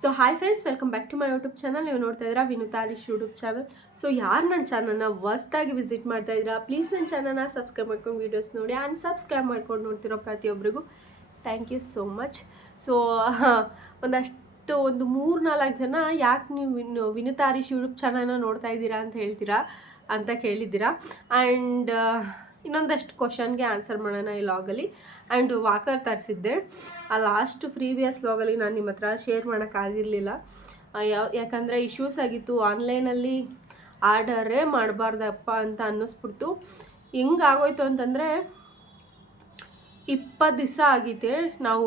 So hi friends, welcome back to my YouTube channel. ನೀವು ನೋಡ್ತಾ ಇದ್ದೀರಾ Vinutha Harish YouTube channel. So ಯಾರು ನನ್ನ ಚಾನಲ್ನ ಹೊಸ್ದಾಗಿ ವಿಸಿಟ್ ಮಾಡ್ತಾ ಇದ್ದೀರಾ, ಪ್ಲೀಸ್ ನನ್ನ ಚಾನಲ್ನ ಸಬ್ಸ್ಕ್ರೈಬ್ ಮಾಡ್ಕೊಂಡು ವೀಡಿಯೋಸ್ ನೋಡಿ. ಆ್ಯಂಡ್ ಸಬ್ಸ್ಕ್ರೈಬ್ ಮಾಡ್ಕೊಂಡು ನೋಡ್ತಿರೋ ಪ್ರತಿಯೊಬ್ಬರಿಗೂ thank you so much. So ಒಂದು 3-4 ಜನ ಯಾಕೆ ನೀವು ವಿನುತಾ ಹರೀಶ್ ಯೂಟ್ಯೂಬ್ ಚಾನಲ್ನ ನೋಡ್ತಾ ಇದ್ದೀರಾ ಅಂತ ಕೇಳಿದ್ದೀರಾ. ಆ್ಯಂಡ್ ಇನ್ನೊಂದಷ್ಟು ಕ್ವಶನ್ಗೆ ಆನ್ಸರ್ ಮಾಡೋಣ ಈ ಲಾಗಲ್ಲಿ. ಆ್ಯಂಡ್ ವಾಕರ್ ತರಿಸಿದ್ದೆ. ಆ ಲಾಸ್ಟ್ ಪ್ರೀವಿಯಸ್ ಲಾಗಲ್ಲಿ ನಾನು ನಿಮ್ಮ ಹತ್ರ ಶೇರ್ ಮಾಡೋಕ್ಕಾಗಿರಲಿಲ್ಲ. ಯಾಕಂದರೆ ಇಶ್ಯೂಸ್ ಆಗಿತ್ತು. ಆನ್ಲೈನಲ್ಲಿ ಆರ್ಡರೇ ಮಾಡಬಾರ್ದಪ್ಪ ಅಂತ ಅನ್ನಿಸ್ಬಿಡ್ತು. ಹೆಂಗಾಗೋಯ್ತು ಅಂತಂದರೆ 20 ದಿವಸ ಆಗೈತೆ ನಾವು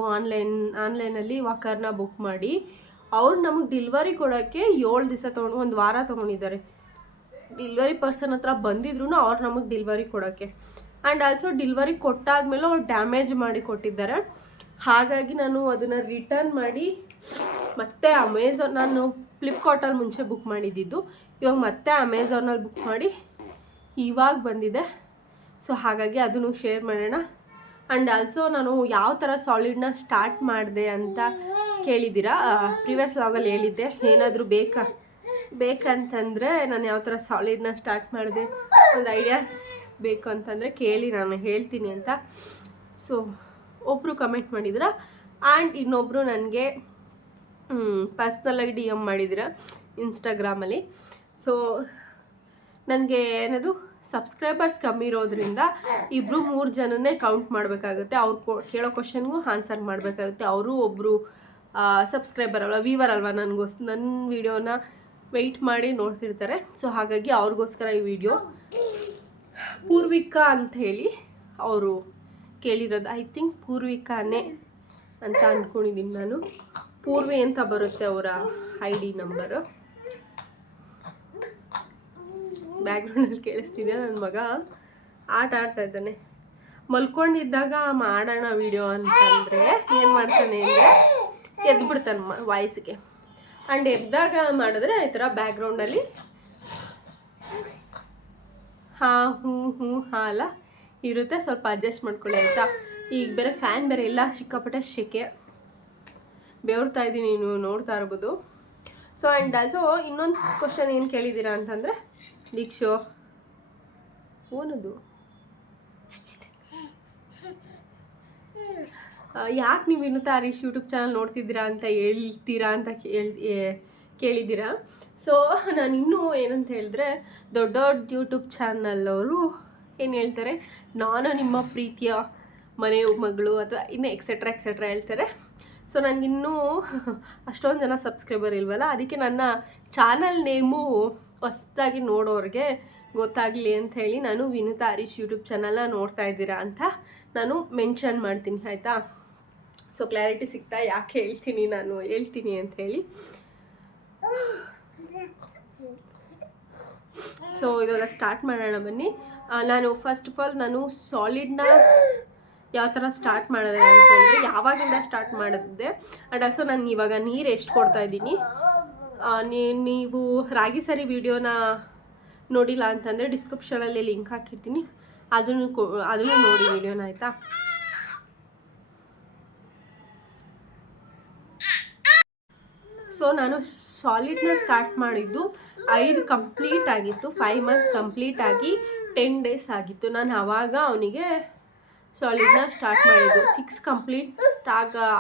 ಆನ್ಲೈನಲ್ಲಿ ವಾಕರ್ನ ಬುಕ್ ಮಾಡಿ. ಅವ್ರು ನಮಗೆ ಡಿಲ್ವರಿ ಕೊಡೋಕ್ಕೆ 7 ದಿವಸ ಒಂದು ವಾರ ತೊಗೊಂಡಿದ್ದಾರೆ. ಡಿಲ್ವರಿ ಪರ್ಸನ್ ಹತ್ರ ಬಂದಿದ್ರು ಅವ್ರು ನಮಗೆ ಡಿಲ್ವರಿ ಕೊಡೋಕ್ಕೆ. ಆ್ಯಂಡ್ ಆಲ್ಸೋ ಡಿಲ್ವರಿ ಕೊಟ್ಟಾದ್ಮೇಲೆ ಅವ್ರು ಡ್ಯಾಮೇಜ್ ಮಾಡಿ ಕೊಟ್ಟಿದ್ದಾರೆ. ಹಾಗಾಗಿ ನಾನು ಅದನ್ನು ರಿಟರ್ನ್ ಮಾಡಿ ಮತ್ತೆ ನಾನು ಫ್ಲಿಪ್ಕಾರ್ಟಲ್ಲಿ ಮುಂಚೆ ಬುಕ್ ಮಾಡಿದ್ದಿದ್ದು, ಇವಾಗ ಮತ್ತೆ ಅಮೆಝಾನಲ್ಲಿ ಬುಕ್ ಮಾಡಿ ಇವಾಗ ಬಂದಿದೆ. ಸೊ ಹಾಗಾಗಿ ಅದನ್ನು ಶೇರ್ ಮಾಡೋಣ. ಆ್ಯಂಡ್ ಆಲ್ಸೋ ನಾನು ಯಾವ ಥರ ಸಾಲಿಡ್ನ ಸ್ಟಾರ್ಟ್ ಮಾಡಿದೆ ಅಂತ ಕೇಳಿದ್ದೀರಾ. ಪ್ರೀವಿಯಸ್ ಲಾಗಲ್ಲಿ ಹೇಳಿದ್ದೆ. ಏನಾದರೂ ಬೇಕಂತಂದರೆ ನಾನು ಯಾವ ಥರ ಸಾಲಿಡ್ನ ಸ್ಟಾರ್ಟ್ ಮಾಡಿದೆ, ಒಂದು ಐಡಿಯಾಸ್ ಬೇಕು ಅಂತಂದರೆ ಕೇಳಿ, ನಾನು ಹೇಳ್ತೀನಿ ಅಂತ. ಸೊ ಒಬ್ಬರು ಕಮೆಂಟ್ ಮಾಡಿದ್ರ. ಆ್ಯಂಡ್ ಇನ್ನೊಬ್ಬರು ನನಗೆ ಪರ್ಸ್ನಲಾಗಿ DM ಮಾಡಿದಿರ ಇನ್ಸ್ಟಾಗ್ರಾಮಲ್ಲಿ. ಸೊ ನನಗೆ ಏನದು ಸಬ್ಸ್ಕ್ರೈಬರ್ಸ್ ಕಮ್ಮಿ ಇರೋದ್ರಿಂದ 2-3 ಜನನೇ ಕೌಂಟ್ ಮಾಡಬೇಕಾಗುತ್ತೆ. ಅವ್ರು ಕೇಳೋ ಕ್ವಶನ್ಗೂ ಆನ್ಸರ್ ಮಾಡಬೇಕಾಗುತ್ತೆ. ಅವರು ಒಬ್ಬರು ಸಬ್ಸ್ಕ್ರೈಬರ್ ಅಲ್ವಾ, ವೀವರ್ ಅಲ್ವಾ, ನನ್ನ ವೀಡಿಯೋನ ವೆಯ್ಟ್ ಮಾಡಿ ನೋಡ್ತಿರ್ತಾರೆ. ಸೊ ಹಾಗಾಗಿ ಅವ್ರಿಗೋಸ್ಕರ ಈ ವಿಡಿಯೋ. ಪೂರ್ವಿಕಾ ಅಂತ ಹೇಳಿ ಅವರು ಕೇಳಿರೋದು. ಐ ಥಿಂಕ್ ಪೂರ್ವಿಕಾನೇ ಅಂತ ಅಂದ್ಕೊಂಡಿದ್ದೀನಿ ನಾನು. ಪೂರ್ವಿ ಅಂತ ಬರುತ್ತೆ ಅವರ ID ನಂಬರು. ಬ್ಯಾಕ್ಗ್ರೌಂಡಲ್ಲಿ ಕೇಳಿಸ್ತಿದೆ. ನನ್ನ ಮಗ ಆಟ ಆಡ್ತಾ ಇದ್ದಾನೆ. ಮಲ್ಕೊಂಡಿದ್ದಾಗ ಮಾಡೋಣ ವಿಡಿಯೋ ಅಂತಂದರೆ ಏನು ಮಾಡ್ತಾನೆ ಅಂದರೆ ಎದ್ಬಿಡ್ತಾನೆ ವಾಯ್ಸ್ಗೆ. ಆ್ಯಂಡ್ ಎದ್ದಾಗ ಮಾಡಿದ್ರೆ ಈ ಥರ ಬ್ಯಾಕ್ಗ್ರೌಂಡಲ್ಲಿ ಹಾಂ ಹ್ಞೂ ಹಾಲ ಇರುತ್ತೆ. ಸ್ವಲ್ಪ ಅಡ್ಜಸ್ಟ್ ಮಾಡ್ಕೊಳ್ಳಿ ಆಯಿತಾ. ಈಗ ಬೇರೆ ಫ್ಯಾನ್ ಬೇರೆ ಇಲ್ಲ, ಸಿಕ್ಕಾಪಟ್ಟೆ ಸೆಕೆ, ಬೆವರ್ತಾ ಇದ್ದೀನಿ, ನೀವು ನೋಡ್ತಾ ಇರ್ಬೋದು. ಸೊ ಆ್ಯಂಡ್ ಆಲ್ಸೋ ಇನ್ನೊಂದು ಕ್ವಶನ್ ಏನು ಕೇಳಿದ್ದೀರಾ ಅಂತಂದರೆ, ದೀಕ್ಷು ಓನದು ಯಾಕೆ ನೀವು ವಿನುತಾ ಹರೀಶ್ ಯೂಟ್ಯೂಬ್ ಚಾನಲ್ ನೋಡ್ತಿದ್ದೀರಾ ಅಂತ ಕೇಳಿದ್ದೀರಾ. ಸೊ ನಾನು ಇನ್ನೂ ಏನಂತ ಹೇಳಿದ್ರೆ, ದೊಡ್ಡ ಯೂಟ್ಯೂಬ್ ಚಾನಲ್ ಏನು ಹೇಳ್ತಾರೆ, ನಾನು ನಿಮ್ಮ ಪ್ರೀತಿಯ ಮನೆ ಮಗಳು ಅಥವಾ ಇನ್ನು ಎಕ್ಸೆಟ್ರಾ ಹೇಳ್ತಾರೆ. ಸೊ ನನಗಿನ್ನೂ ಅಷ್ಟೊಂದು ಜನ ಸಬ್ಸ್ಕ್ರೈಬರ್ ಇಲ್ವಲ್ಲ, ಅದಕ್ಕೆ ನನ್ನ ಚಾನಲ್ ನೇಮು ಹೊಸ್ದಾಗಿ ನೋಡೋರಿಗೆ ಗೊತ್ತಾಗಲಿ ಅಂತ ಹೇಳಿ ನಾನು ವಿನುತಾ ಹರೀಶ್ ಯೂಟ್ಯೂಬ್ ಚಾನಲ್ನ ನೋಡ್ತಾ ಇದ್ದೀರಾ ಅಂತ ನಾನು ಮೆನ್ಷನ್ ಮಾಡ್ತೀನಿ ಆಯಿತಾ. ಸೊ ಕ್ಲಾರಿಟಿ ಸಿಗ್ತಾ ಯಾಕೆ ಹೇಳ್ತೀನಿ ಅಂತ ಹೇಳಿ. ಸೊ ಇವಾಗ ಸ್ಟಾರ್ಟ್ ಮಾಡೋಣ ಬನ್ನಿ. ನಾನು ಫಸ್ಟ್ ಆಫ್ ಆಲ್ ನಾನು ಸಾಲಿಡ್ನ ಯಾವ ಥರ ಸ್ಟಾರ್ಟ್ ಮಾಡಿದೆ ಅಂತ ಹೇಳಿದ್ರೆ, ಯಾವಾಗಿಂದ ಸ್ಟಾರ್ಟ್ ಮಾಡಿದ್ದೆ. ಆ್ಯಂಡ್ ಆಲ್ಸೋ ನಾನು ಇವಾಗ ನೀರು ಎಷ್ಟು ಕೊಡ್ತಾ ಇದ್ದೀನಿ, ನೀವು ರಾಗಿ ಸರಿ ವಿಡಿಯೋನ ನೋಡಿಲ್ಲ ಅಂತಂದರೆ ಡಿಸ್ಕ್ರಿಪ್ಷನಲ್ಲಿ ಲಿಂಕ್ ಹಾಕಿರ್ತೀನಿ, ಅದನ್ನು ನೋಡಿ ವಿಡಿಯೋನ ಆಯಿತಾ. ಸೊ ನಾನು ಸಾಲಿಡ್ನ ಸ್ಟಾರ್ಟ್ ಮಾಡಿದ್ದು 5 ಕಂಪ್ಲೀಟ್ ಆಗಿತ್ತು. 5 ಮಂತ್ ಕಂಪ್ಲೀಟ್ ಆಗಿ 10 ಡೇಸ್ ಆಗಿತ್ತು. ನಾನು ಆವಾಗ ಅವನಿಗೆ ಸಾಲಿಡ್ನ ಸ್ಟಾರ್ಟ್ ಮಾಡಿದ್ದು. 6 ಕಂಪ್ಲೀಟ್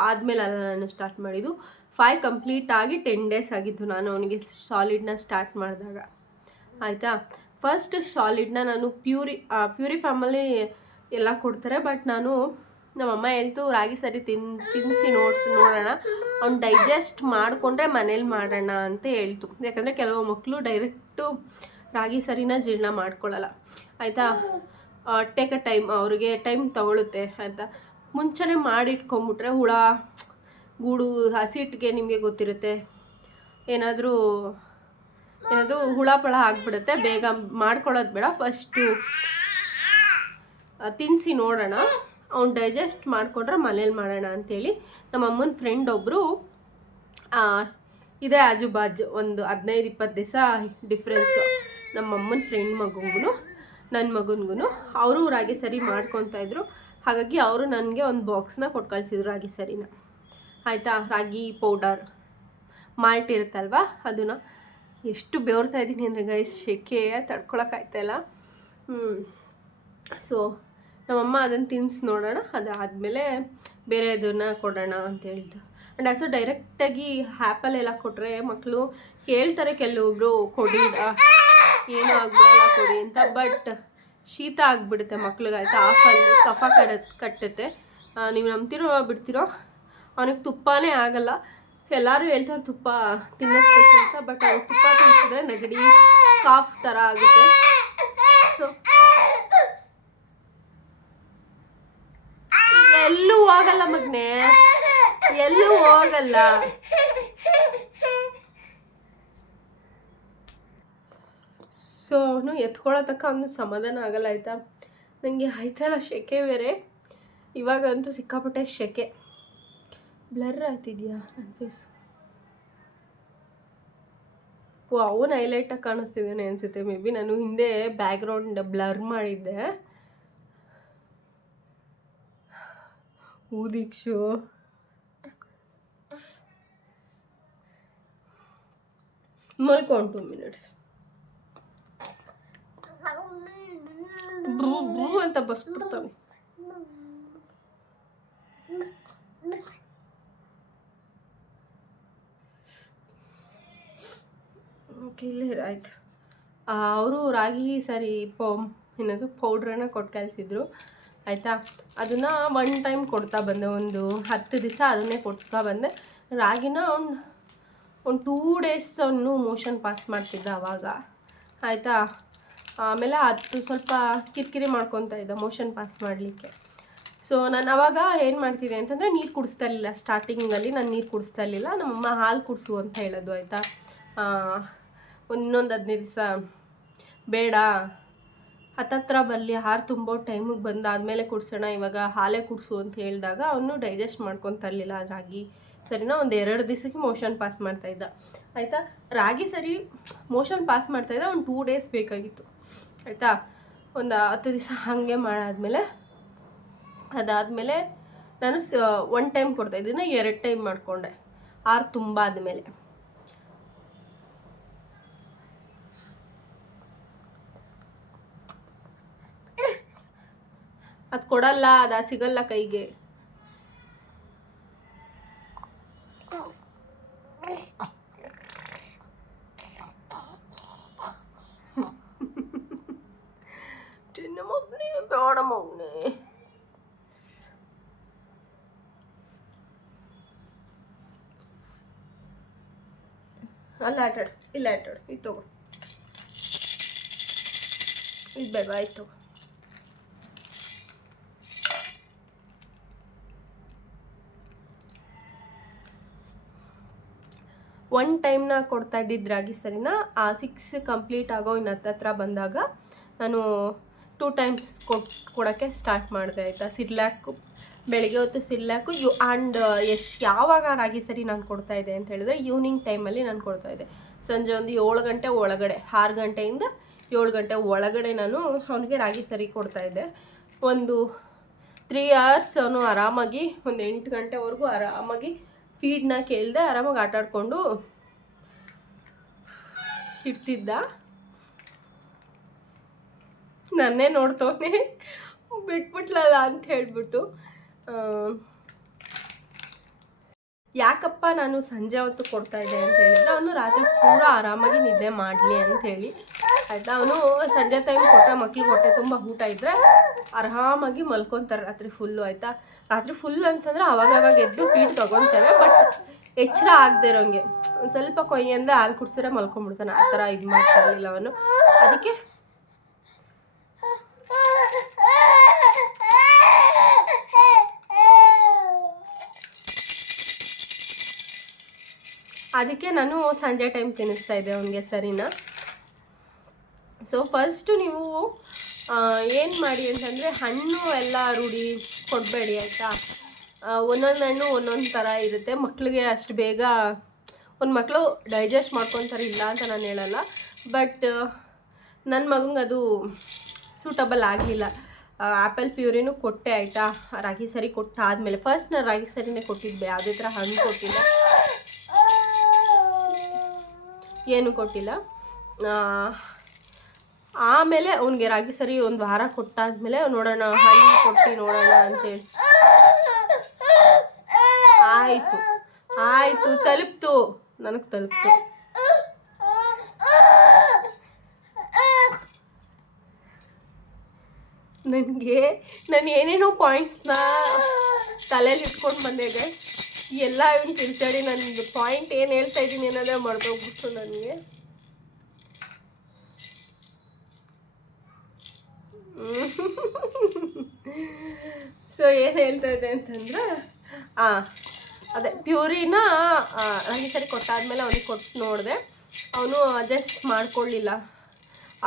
ಆದಮೇಲೆ ಅಲ್ಲ ನಾನು ಸ್ಟಾರ್ಟ್ ಮಾಡಿದ್ದು. 5 ಕಂಪ್ಲೀಟ್ ಆಗಿ 10 ಡೇಸ್ ಆಗಿತ್ತು ನಾನು ಅವನಿಗೆ ಸಾಲಿಡ್ನ ಸ್ಟಾರ್ಟ್ ಮಾಡಿದಾಗ ಆಯಿತಾ. ಫಸ್ಟ್ ಸಾಲಿಡ್ನ ನಾನು ಪ್ಯೂರಿಫಾರ್ಮಲ್ಲಿ ಎಲ್ಲ ಕೊಡ್ತಾರೆ. ಬಟ್ ನಮ್ಮಮ್ಮ ಹೇಳ್ತು ರಾಗಿ ಸರಿ ತಿನ್ನಿಸಿ ನೋಡೋಣ, ಅವ್ನು ಡೈಜೆಸ್ಟ್ ಮಾಡಿಕೊಂಡ್ರೆ ಮನೇಲಿ ಮಾಡೋಣ ಅಂತ ಹೇಳ್ತು. ಯಾಕಂದರೆ ಕೆಲವು ಮಕ್ಕಳು ಡೈರೆಕ್ಟು ರಾಗಿ ಸರಿನ ಜೀರ್ಣ ಮಾಡ್ಕೊಳ್ಳಲ್ಲ ಆಯಿತಾ. ಟೇಕ್ ಟೈಮ್, ಅವ್ರಿಗೆ ಟೈಮ್ ತಗೊಳುತ್ತೆ ಆಯಿತಾ. ಮುಂಚೆನೇ ಮಾಡಿಟ್ಕೊಂಬಿಟ್ರೆ ಗೂಡು ಹಸಿಟ್ಟಿಗೆ ನಿಮಗೆ ಗೊತ್ತಿರುತ್ತೆ, ಏನಾದರೂ ಹುಳ ಪಳ ಆಗಿಬಿಡುತ್ತೆ. ಬೇಗ ಮಾಡ್ಕೊಳ್ಳೋದು ಬೇಡ, ಫಸ್ಟು ತಿನ್ನಿಸಿ ನೋಡೋಣ, ಅವ್ನು ಡೈಜೆಸ್ಟ್ ಮಾಡಿಕೊಂಡ್ರೆ ಮನೇಲಿ ಮಾಡೋಣ ಅಂಥೇಳಿ ನಮ್ಮ ಅಮ್ಮನ ಫ್ರೆಂಡ್ ಒಬ್ಬರು ಇದೇ ಆಜು ಬಾಜು ಒಂದು 15-20 ದಿವಸ ಡಿಫ್ರೆನ್ಸು, ನಮ್ಮ ಅಮ್ಮನ ಫ್ರೆಂಡ್ ಮಗುಗೂ ನನ್ನ ಮಗನಿಗೂ ಅವರು ರಾಗಿ ಸರಿ ಮಾಡ್ಕೊತಾಯಿದ್ರು. ಹಾಗಾಗಿ ಅವರು ನನಗೆ ಒಂದು ಬಾಕ್ಸ್ನ ಕೊಟ್ಟು ಕಳಿಸಿದ್ರು ರಾಗಿ ಸರಿನ ಆಯಿತಾ. ರಾಗಿ ಪೌಡರ್ ಮಾಲ್ಟ್ ಇರುತ್ತಲ್ವ ಅದನ್ನು ಎಷ್ಟು ಬೆವರ್ತಾ ಇದ್ದೀನಿ ಅಂದರೆ ಗೈಸ್, ಶೆಕೆ ತಡ್ಕೊಳಕ್ಕಾಯ್ತಾಯಿಲ್ಲ. ಸೊ ನಮ್ಮಮ್ಮ ಅದನ್ನು ತಿನ್ನಿಸಿ ನೋಡೋಣ, ಅದಾದಮೇಲೆ ಬೇರೆದನ್ನು ಕೊಡೋಣ ಅಂತ ಹೇಳ್ತು. ಆ್ಯಂಡ್ ಆಲ್ಸೋ ಡೈರೆಕ್ಟಾಗಿ ಆ್ಯಪಲ್ಲೆಲ್ಲ ಕೊಟ್ಟರೆ ಮಕ್ಕಳು ಕೇಳ್ತಾರೆ ಕೆಲವೊಬ್ರು ಕೊಡಿ ಏನೂ ಆಗ್ಬಿಡಲ್ಲ ಕೊಡಿ ಅಂತ, ಬಟ್ ಶೀತ ಆಗಿಬಿಡುತ್ತೆ ಮಕ್ಳಿಗೆ ಆಯಿತಾ. ಆಫಲ್ಲಿ ಕಫ ಕಟ್ಟುತ್ತೆ. ನೀವು ನಂಬ್ತಿರೋ ಬಿಡ್ತಿರೋ ಅವನಿಗೆ ತುಪ್ಪನೇ ಆಗಲ್ಲ. ಎಲ್ಲರೂ ಹೇಳ್ತಾರೆ ತುಪ್ಪ ತಿನ್ನಿಸ್ಬೇಕು ಅಂತ, ಬಟ್ ಅವ್ರು ತುಪ್ಪ ತಿನ್ನಿಸಿದ್ರೆ ನೆಗಡಿ ಕಾಫ್ ಥರ ಆಗುತ್ತೆ. ಸೊ ಎಲ್ಲೂ ಹೋಗಲ್ಲ ಮಗನೇ, ಎಲ್ಲೂ ಹೋಗಲ್ಲ. ಸೊ ಅವನು ಎತ್ಕೊಳ್ಳೋ ತಕ್ಕ ಅವನು ಸಮಾಧಾನ ಆಗಲ್ಲ ಆಯಿತಾ. ನನಗೆ ಆಯ್ತಲ್ಲ ಶೆಕೆ ಬೇರೆ, ಇವಾಗಂತೂ ಸಿಕ್ಕಾಪಟ್ಟೆ ಶೆಕೆ. ಬ್ಲರ್ ಆಗ್ತಿದ್ಯಾ ನನ್ನ ಫೇಸ್? ಓ ಅವನು ಹೈಲೈಟಾಗಿ ಕಾಣಿಸ್ತಿದ್ದಾನೆ ಅನಿಸುತ್ತೆ. ಮೇ ಬಿ ನಾನು ಹಿಂದೆ ಬ್ಯಾಕ್ಗ್ರೌಂಡ್ ಬ್ಲರ್ ಮಾಡಿದ್ದೆ. ದೀಕ್ಷು ಮಲ್ಕೊಂಡು 2 ಮಿನಿಟ್ಸ್ ಬ್ರೂ ಅಂತ ಬಸ್ಬಿಡ್ತಾನೆ. ಓಕೆ ಇಲ್ಲೇ ಆಯ್ತು. ಅವರು ರಾಗಿ ಸರಿ ಏನದು ಪೌಡ್ರನ್ನ ಕೊಟ್ಟು ಕಲಿಸಿದ್ರು ಆಯಿತಾ. ಅದನ್ನು 1 ಟೈಮ್ ಕೊಡ್ತಾ ಬಂದೆ, ಒಂದು 10 ದಿವಸ ಅದನ್ನೇ ಕೊಡ್ತಾ ಬಂದೆ. ರಾಗಿನ ಒಂದು 2 ಡೇಸ್ ಅವನು ಮೋಷನ್ ಪಾಸ್ ಮಾಡ್ತಿದ್ದ ಅವಾಗ ಆಯಿತಾ. ಆಮೇಲೆ ಅದು ಸ್ವಲ್ಪ ಕಿರಿಕಿರಿ ಮಾಡ್ಕೊತಾ ಇದ್ದ ಮೋಷನ್ ಪಾಸ್ ಮಾಡಲಿಕ್ಕೆ. ಸೊ ನಾನು ಅವಾಗ ಏನು ಮಾಡ್ತಿದ್ದೆ ಅಂತಂದರೆ ನೀರು ಕುಡಿಸ್ತಾ ಇರಲಿಲ್ಲ. ಸ್ಟಾರ್ಟಿಂಗಲ್ಲಿ ನಾನು ನೀರು ಕುಡಿಸ್ತಾ ಇರಲಿಲ್ಲ. ನಮ್ಮಮ್ಮ ಹಾಲು ಕುಡಿಸು ಅಂತ ಹೇಳೋದು ಆಯಿತಾ. ಇನ್ನೊಂದು 15 ದಿವಸ ಬೇಡ, ಹತ್ತತ್ರ ಬರಲಿ, ಹಾಲು ತುಂಬೋ ಟೈಮಿಗೆ ಬಂದಾದಮೇಲೆ ಕುಡಿಸೋಣ, ಇವಾಗ ಹಾಲೇ ಕುಡಿಸು ಅಂತ ಹೇಳಿದಾಗ ಅವನು ಡೈಜೆಸ್ಟ್ ಮಾಡ್ಕೊತಾ ಇರಲಿಲ್ಲ ರಾಗಿ ಸರಿನಾ. ಒಂದು 2 ದಿವಸಕ್ಕೆ ಮೋಷನ್ ಪಾಸ್ ಮಾಡ್ತಾಯಿದ್ದ ಆಯಿತಾ. ರಾಗಿ ಸರಿ ಮೋಷನ್ ಪಾಸ್ ಮಾಡ್ತಾಯಿದ್ದ, ಒಂದು 2 ಡೇಸ್ ಬೇಕಾಗಿತ್ತು ಆಯಿತಾ. ಒಂದು 10 ದಿವಸ ಹಾಗೆ ಅದಾದಮೇಲೆ ನಾನು 1 ಟೈಮ್ ಕೊಡ್ತಾಯಿದ್ದೀನಿ, 2 ಟೈಮ್ ಮಾಡಿಕೊಂಡೆ ಆರು ತುಂಬ ಆದಮೇಲೆ. ಅದು ಕೊಡಲ್ಲ, ಅದು ಸಿಗಲ್ಲ ಕೈಗೆ. ಚಿನ್ನ ಮಗನೇ ಬೇಡ ಮಗನೇ. ಅಲ್ಲ ಆಟಾಡು, ಇಲ್ಲ ಆಟಾಡು, ಇದು ತಗೋ, ಇದು ಬೇಡ ಆಯ್ತು. ಒನ್ ಟೈಮ್ನ ಕೊಡ್ತಾ ಇದ್ದಿದ್ದು ರಾಗಿ ಸರಿನಾ. ಆ 6 ಕಂಪ್ಲೀಟ್ ಆಗೋ ಇನ್ನು ಹತ್ತತ್ರ ಬಂದಾಗ ನಾನು 2 ಟೈಮ್ಸ್ ಕೊಡೋಕ್ಕೆ ಸ್ಟಾರ್ಟ್ ಮಾಡಿದೆ ಆಯಿತಾ. ಸಿರ್ಲ್ಯಾಕು ಬೆಳಗ್ಗೆ ಹೊತ್ತು ಸಿರ್ಲ್ಯಾಕು ಆ್ಯಂಡ್ ಯಾವಾಗ ರಾಗಿ ಸರಿ ನಾನು ಕೊಡ್ತಾಯಿದ್ದೆ ಅಂತ ಹೇಳಿದ್ರೆ ಈವ್ನಿಂಗ್ ಟೈಮಲ್ಲಿ ನಾನು ಕೊಡ್ತಾಯಿದ್ದೆ. ಸಂಜೆ ಒಂದು 7 ಗಂಟೆ ಒಳಗಡೆ, 6 ಗಂಟೆಯಿಂದ 7 ಗಂಟೆ ಒಳಗಡೆ ನಾನು ಅವನಿಗೆ ರಾಗಿ ಸರಿ ಕೊಡ್ತಾಯಿದ್ದೆ. ಒಂದು 3 ಅವರ್ಸ್ ಅವನು ಆರಾಮಾಗಿ ಒಂದು 8 ಗಂಟೆವರೆಗೂ ಆರಾಮಾಗಿ ಫೀಡ್ನ ಕೇಳಿದೆ, ಆರಾಮಾಗಿ ಆಟಾಡಿಕೊಂಡು ಇರ್ತಿದ್ದ. ನನ್ನೇ ನೋಡ್ತವನೆ ಬಿಟ್ಬಿಟ್ಲಲ್ಲ ಅಂತ ಹೇಳ್ಬಿಟ್ಟು. ಯಾಕಪ್ಪ ನಾನು ಸಂಜೆ ಹೊತ್ತು ಕೊಡ್ತಾಯಿದ್ದೆ ಅಂತ ಹೇಳಿದ್ರೆ ಅವನು ರಾತ್ರಿ ಪೂರ ಆರಾಮಾಗಿ ನಿದ್ದೆ ಮಾಡಲಿ ಅಂಥೇಳಿ ಆಯಿತಾ. ಅವನು ಸಂಜೆ ಟೈಮ್ ಕೊಟ್ಟರೆ ಮಕ್ಳಿಗೆ ಹೊಟ್ಟೆ ತುಂಬ ಊಟ ಇದ್ದರೆ ಆರಾಮಾಗಿ ಮಲ್ಕೊತಾರೆ ರಾತ್ರಿ ಫುಲ್ಲು ಆಯಿತಾ. ರಾತ್ರಿ ಫುಲ್ ಅಂತಂದರೆ ಅವಾಗವಾಗ ಎದ್ದು ಫೀಡ್ ತೊಗೊತಾರೆ, ಬಟ್ ಎಚ್ಚರ ಆಗದೆ ಇರೋಂಗೆ ಒಂದು ಸ್ವಲ್ಪ ಕೊಯ್ಯಿಂದ ಹಾಲು ಕುಡಿಸಿದ್ರೆ ಮಲ್ಕೊಂಡ್ಬಿಡ್ತಾನೆ. ಆ ಥರ ಇದು ಮಾಡ್ತಾ ಇರಲಿಲ್ಲ ಅವನು. ಅದಕ್ಕೆ ನಾನು ಸಂಜೆ ಟೈಮ್ ತಿನ್ನಿಸ್ತಾ ಇದ್ದೆ ಅವನಿಗೆ ಸರಿನಾ. ಸೊ ಫಸ್ಟು ನೀವು ಏನು ಮಾಡಿ ಅಂತಂದರೆ ಹಣ್ಣು ಎಲ್ಲ ರೂಢಿ ಕೊಡಬೇಡಿ ಆಯಿತಾ. ಒಂದೊಂದು ಹಣ್ಣು ಒಂದೊಂದು ಥರ ಇರುತ್ತೆ. ಮಕ್ಕಳಿಗೆ ಅಷ್ಟು ಬೇಗ ಒಂದು ಮಕ್ಕಳು ಡೈಜೆಸ್ಟ್ ಮಾಡ್ಕೊತಾರೆ ಇಲ್ಲ ಅಂತ ನಾನು ಹೇಳಲ್ಲ, ಬಟ್ ನನ್ನ ಮಗಂಗೆ ಅದು ಸೂಟಬಲ್ ಆಗಲಿಲ್ಲ. ಆ್ಯಪಲ್ ಪ್ಯೂರಿನೂ ಕೊಟ್ಟೆ ಆಯಿತಾ. ರಾಗಿ ಸರಿ ಕೊಟ್ಟಾದಮೇಲೆ ಫಸ್ಟ್ ನಾನು ರಾಗಿ ಸರಿನೇ ಕೊಟ್ಟಿದ್ದೆ, ಯಾವುದೇ ಥರ ಹಣ್ಣು ಕೊಟ್ಟಿಲ್ಲ. ಏನು ಕೊಟ್ಟಿಲ್ಲ. ಆಮೇಲೆ ಅವ್ನಿಗೆ ರಾಗಿ ಸರಿ ಒಂದು ವಾರ ಕೊಟ್ಟಾದ್ಮೇಲೆ ನೋಡೋಣ, ಹಣ್ಣು ಕೊಟ್ಟು ನೋಡೋಣ ಅಂತೇಳಿ. ಆಯಿತು ತಲುಪ್ತು, ನನಗೆ ತಲುಪ್ತು. ನಾನು ಏನೇನೋ ಪಾಯಿಂಟ್ಸ್ನ ತಲೆಯಲ್ಲಿ ಇಟ್ಕೊಂಡು ಬಂದೆ ಗೈಸ್. ಎಲ್ಲ ಇವನು ತಿಳ್ತಾಡಿ ನನ್ನ ಪಾಯಿಂಟ್ ಏನು ಹೇಳ್ತಾ ಇದ್ದೀನಿ ಅನ್ನೋದೇ ಮರ್ತೋಗ್ಬಿಟ್ಟು ನನಗೆ. ಸೊ ಏನು ಹೇಳ್ತಾ ಇದೆ ಅಂತಂದ್ರೆ, ಅದೇ ಪ್ಯೂರಿನ ನನಗೆ ಸರಿ ಕೊಟ್ಟಾದ್ಮೇಲೆ ಅವನಿಗೆ ಕೊಟ್ಟು ನೋಡಿದೆ. ಅವನು ಅಡ್ಜಸ್ಟ್ ಮಾಡ್ಕೊಳ್ಳಿಲ್ಲ,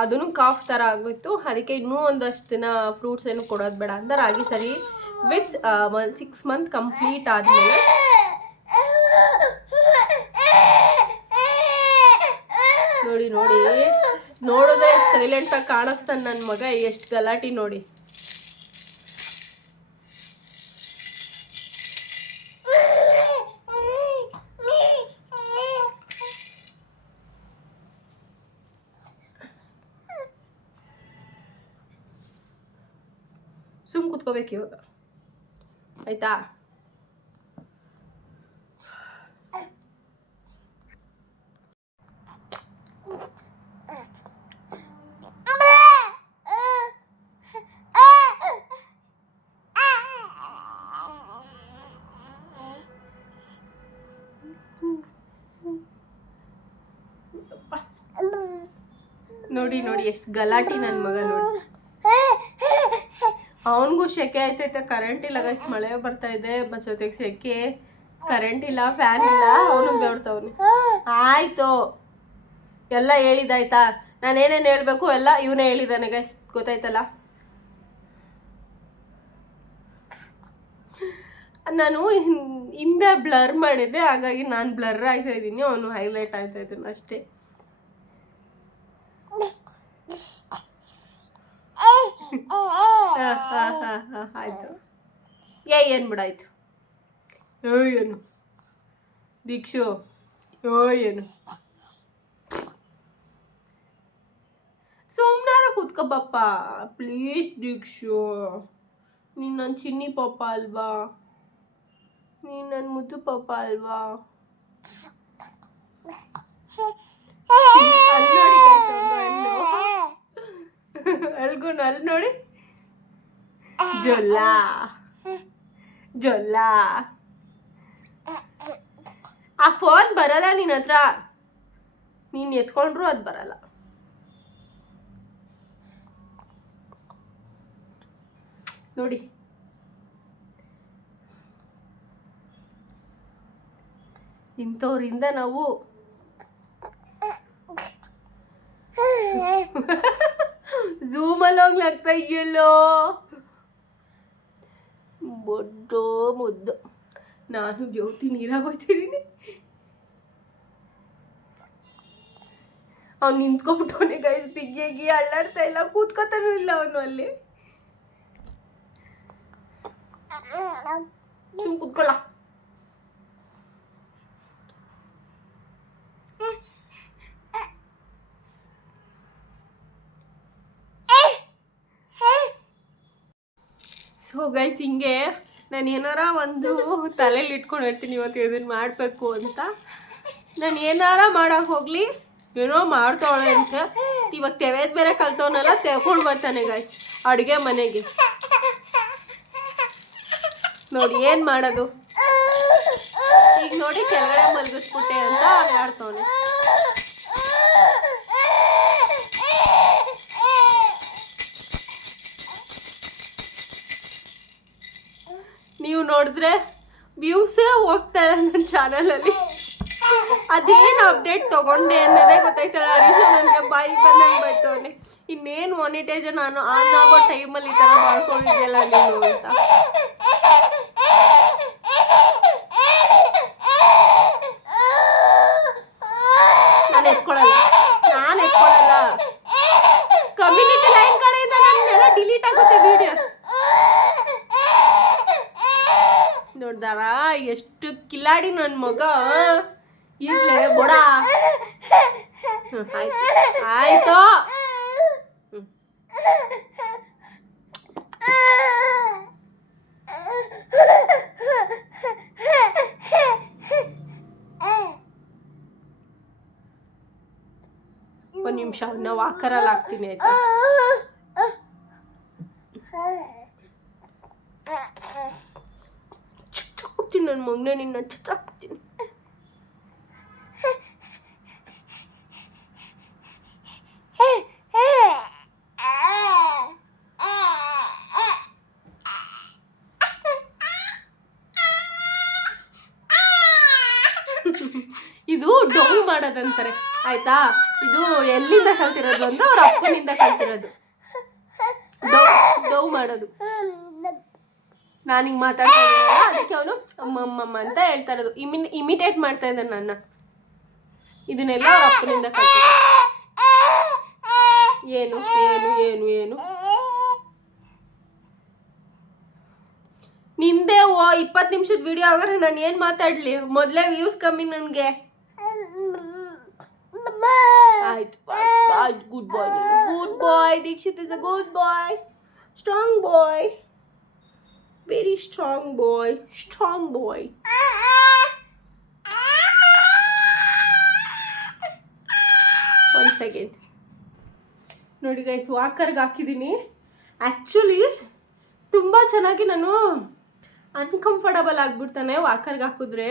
ಅದೂ ಕಾಫ್ ಥರ ಆಗೋಯ್ತು. ಅದಕ್ಕೆ ಇನ್ನೂ ಒಂದಷ್ಟು ದಿನ ಫ್ರೂಟ್ಸ್ ಏನು ಕೊಡೋದು ಬೇಡ ಅಂತ ರಾಗಿ ಸರಿ ವಿತ್ 6 ಮಂತ್ ಕಂಪ್ಲೀಟ್ ಆದಮೇಲೆ ನೋಡಿದ್ರೆ ಸೈಲೆಂಟಾಗಿ ಕಾಣಿಸ್ತಾನೆ ನನ್ನ ಮಗ. ಎಷ್ಟು ಗಲಾಟಿ ನೋಡಿ. ಸುಮ್ ಕುತ್ಕೋಬೇಕು ಇವಾಗ, ಆಯ್ತಾ? ನೋಡಿ ಎಷ್ಟು ಗಲಾಟಿ ನನ್ನ ಮಗ ನೋಡಿ. ಅವನಿಗೂ ಸೆಕೆ ಆಯ್ತೈತೆ, ಕರೆಂಟ್ ಇಲ್ಲ ಗೈಸ್, ಮಳೆ ಬರ್ತಾ ಇದೆ, ಜೊತೆಗೆ ಸೆಕೆ, ಕರೆಂಟ್ ಇಲ್ಲ, ಫ್ಯಾನ್ ಇಲ್ಲ, ಅವನು ಬೇಡ್ತವನು. ಆಯಿತು, ಎಲ್ಲ ಹೇಳಿದಾಯ್ತಾ? ನಾನೇನೇನು ಹೇಳಬೇಕು ಎಲ್ಲ ಇವನೇ ಹೇಳಿದ್ದಾನೆ ಗೈಸ್, ಗೊತ್ತಾಯ್ತಲ್ಲ? ನಾನು ಹಿಂದೆ ಬ್ಲರ್ ಮಾಡಿದ್ದೆ, ಹಾಗಾಗಿ ನಾನು ಬ್ಲರ್ ಆಗ್ತಾ ಇದ್ದೀನಿ, ಅವನು ಹೈಲೈಟ್ ಆಗ್ತಾ ಇದ್ದಾನೆ ಅಷ್ಟೇ. ಆಯಿತು. ಏನು ಬಿಡಾಯ್ತು. ಏನು ದೀಕ್ಷು, ಏನು ಸುಮ್ಮನಾರ ಕೂತ್ಕೋಬಪ್ಪ ಪ್ಲೀಸ್. ದೀಕ್ಷು, ನೀನು ನನ್ನ ಚಿನ್ನಿ ಪಾಪ ಅಲ್ವಾ? ನೀನು ನನ್ನ ಮುದ್ದು ಪಾಪ ಅಲ್ವಾ? ಅಲ್ಲಿ ನೋಡಿ, ಜೊಲ್ಲ. ಆ ಫೋನ್ ಬರಲ್ಲ ನಿನ್ನ ಹತ್ರ, ನೀನು ಎತ್ಕೊಂಡ್ರು ಅದು ಬರಲ್ಲ. ನೋಡಿ ಇಂಥವ್ರಿಂದ ನಾವು ಝೂಮಲ್ಲಿ ಹೋಗ್ಲಾಗ್ತಾ ಇದೆಯಲ್ಲೋ. ಬೊಡ್ಡೋ ಮುದ್ದು. ನಾನು ಜ್ಯೋತಿ ನೀರಾಗ ಹೋಗ್ತಿದ್ದೀನಿ. ಅವ್ನು ನಿಂತ್ಕೊಂಡ್ಬಿಟ್ಟವನೇ ಗೈಸ್, ಬಿಗಿಯಾಗಿ ಅಳ್ಳಾಡ್ತಾ ಇಲ್ಲ, ಕೂತ್ಕೋತಾನೂ ಇಲ್ಲ ಅವನು ಅಲ್ಲಿ. ಸುಮ್ ಕೂತ್ಕೊಳ್ಳ. ಸೊ ಗೈಸ್, ಹಿಂಗೆ ನಾನು ಏನಾರ ಒಂದು ತಲೆಯಲ್ಲಿ ಇಟ್ಕೊಂಡಿರ್ತೀನಿ, ಇವತ್ತು ಇದನ್ನು ಮಾಡಬೇಕು ಅಂತ. ನಾನು ಏನಾರ ಮಾಡೋಕೆ ಹೋಗಲಿ, ಏನೋ ಮಾಡ್ತಾವಳೆ ಅಂತ. ಇವಾಗ ತೆವೆದು ಬೇರೆ ಕಲ್ತವನೆಲ್ಲ ತೆವ್ಕೊಂಡು ಬರ್ತಾನೆ ಗೈಸ್ ಅಡುಗೆ ಮನೆಗೆ. ನೋಡಿ ಏನು ಮಾಡೋದು ಈಗ. ನೋಡಿ ಕೆಳಗಡೆ ಮಲಗಿಸ್ಬಿಟ್ಟೆ ಅಂತ ಆಡ್ತವನೆ. ನೀವು ನೋಡಿದ್ರೆ ವ್ಯೂಸೇ ಹೋಗ್ತಾ ಇದೆ ನನ್ನ ಚಾನಲಲ್ಲಿ. ಅದೇನು ಅಪ್ಡೇಟ್ ತೊಗೊಂಡೆ ಅನ್ನೋದೇ ಗೊತ್ತಾಯ್ತಲ್ಲ. ಹರೀಶ್ ನನಗೆ ಬಾಯಿ ಬಂದಂಗೆ ಬೈತವನೆ, ಇನ್ನೇನು ಮಾನಿಟೈಸೇಷನ್ ನಾನು ಆನ್ ಆಗೋ ಟೈಮಲ್ಲಿ ಈ ಥರ ಮಾಡ್ಕೊಂಡಿದ್ದೆಲ್ಲ ನೀನು ಅಂತ. ನಾನು ಎತ್ಕೊಳ್ಳಲ್ಲ. ಕಮ್ಯುನಿಟಿ ಲೈನ್ ಕಡೆಯಿಂದ ನನ್ನೆಲ್ಲ ಡಿಲೀಟ್ ಆಗುತ್ತೆ ವಿಡಿಯೋಸ್. ನೋಡ್ದಾರ ಎಷ್ಟು ಕಿಲಾಡಿ ನನ್ನ ಮಗ. ಈಗಲೇ ಬೊಡ ಆಯ್ತು ಆಯಿತು. ಒಂದು ನಿಮಿಷ ನಾವು ವಾಕರಲ್ಲಿ ಹಾಕ್ತೀನಿ ಆಯಿತಾ. ಚುಚ್ಚಾಕ್ಬಿಡ್ತೀನಿ ನನ್ನ ಮಗನೇ, ನಿನ್ನ ಚುಚ್ಚಾಕ್ಬಿಡ್ತೀನಿ. ಇದು ಡೌ ಮಾಡೋದಂತಾರೆ ಆಯ್ತಾ. ಇದು ಎಲ್ಲಿಂದ ಕಲ್ತಿರೋದು ಅಂದ್ರೆ ಅವ್ರ ಅಪ್ಪನಿಂದ ಕಲ್ತಿರೋದು ಡೌ ಮಾಡೋದು. ನಾನು ಹಿಂಗೆ ಮಾತಾಡ್ತಾ ಇದ್ದೀನಲ್ಲ ಅದಕ್ಕೆ ಅವನು ಅಮ್ಮಮ್ಮ ಅಂತ ಹೇಳ್ತಾ ಇರೋದು. ಇಮಿಟೇಟ್ ಮಾಡ್ತಾ ಇದ್ದಾನೆ ನನ್ನ. ಇದನ್ನೆಲ್ಲ ಅವ್ರ ಅಪ್ಪನಿಂದ ಕಲ್ತಿರೋದು. ಏನು ಏನು ಏನು ಏನು ನಿಂದೆ 20 ನಿಮಿಷದ ವಿಡಿಯೋ ಆಗಾರೆ ನಾನು ಏನು ಮಾತಾಡಲಿ? ಮೊದಲೇ ವ್ಯೂಸ್ ಕಮ್ಮಿ ನನಗೆ. ಆಯ್ತು ಆಯ್ತು, good boy good boy. Dikshit is a good boy, strong boy, very strong boy, strong boy. ಒಂದು ಸೆಕೆಂಡ್ ನೋಡಿ ಗೈಸ್, ವಾಕರ್ಗೆ ಹಾಕಿದ್ದೀನಿ. ಆ್ಯಕ್ಚುಲಿ ತುಂಬ ಚೆನ್ನಾಗಿ ನಾನು ಅನ್ಕಂಫರ್ಟಬಲ್ ಆಗಿಬಿಡ್ತಾನೆ ವಾಕರ್ಗೆ ಹಾಕಿದ್ರೆ,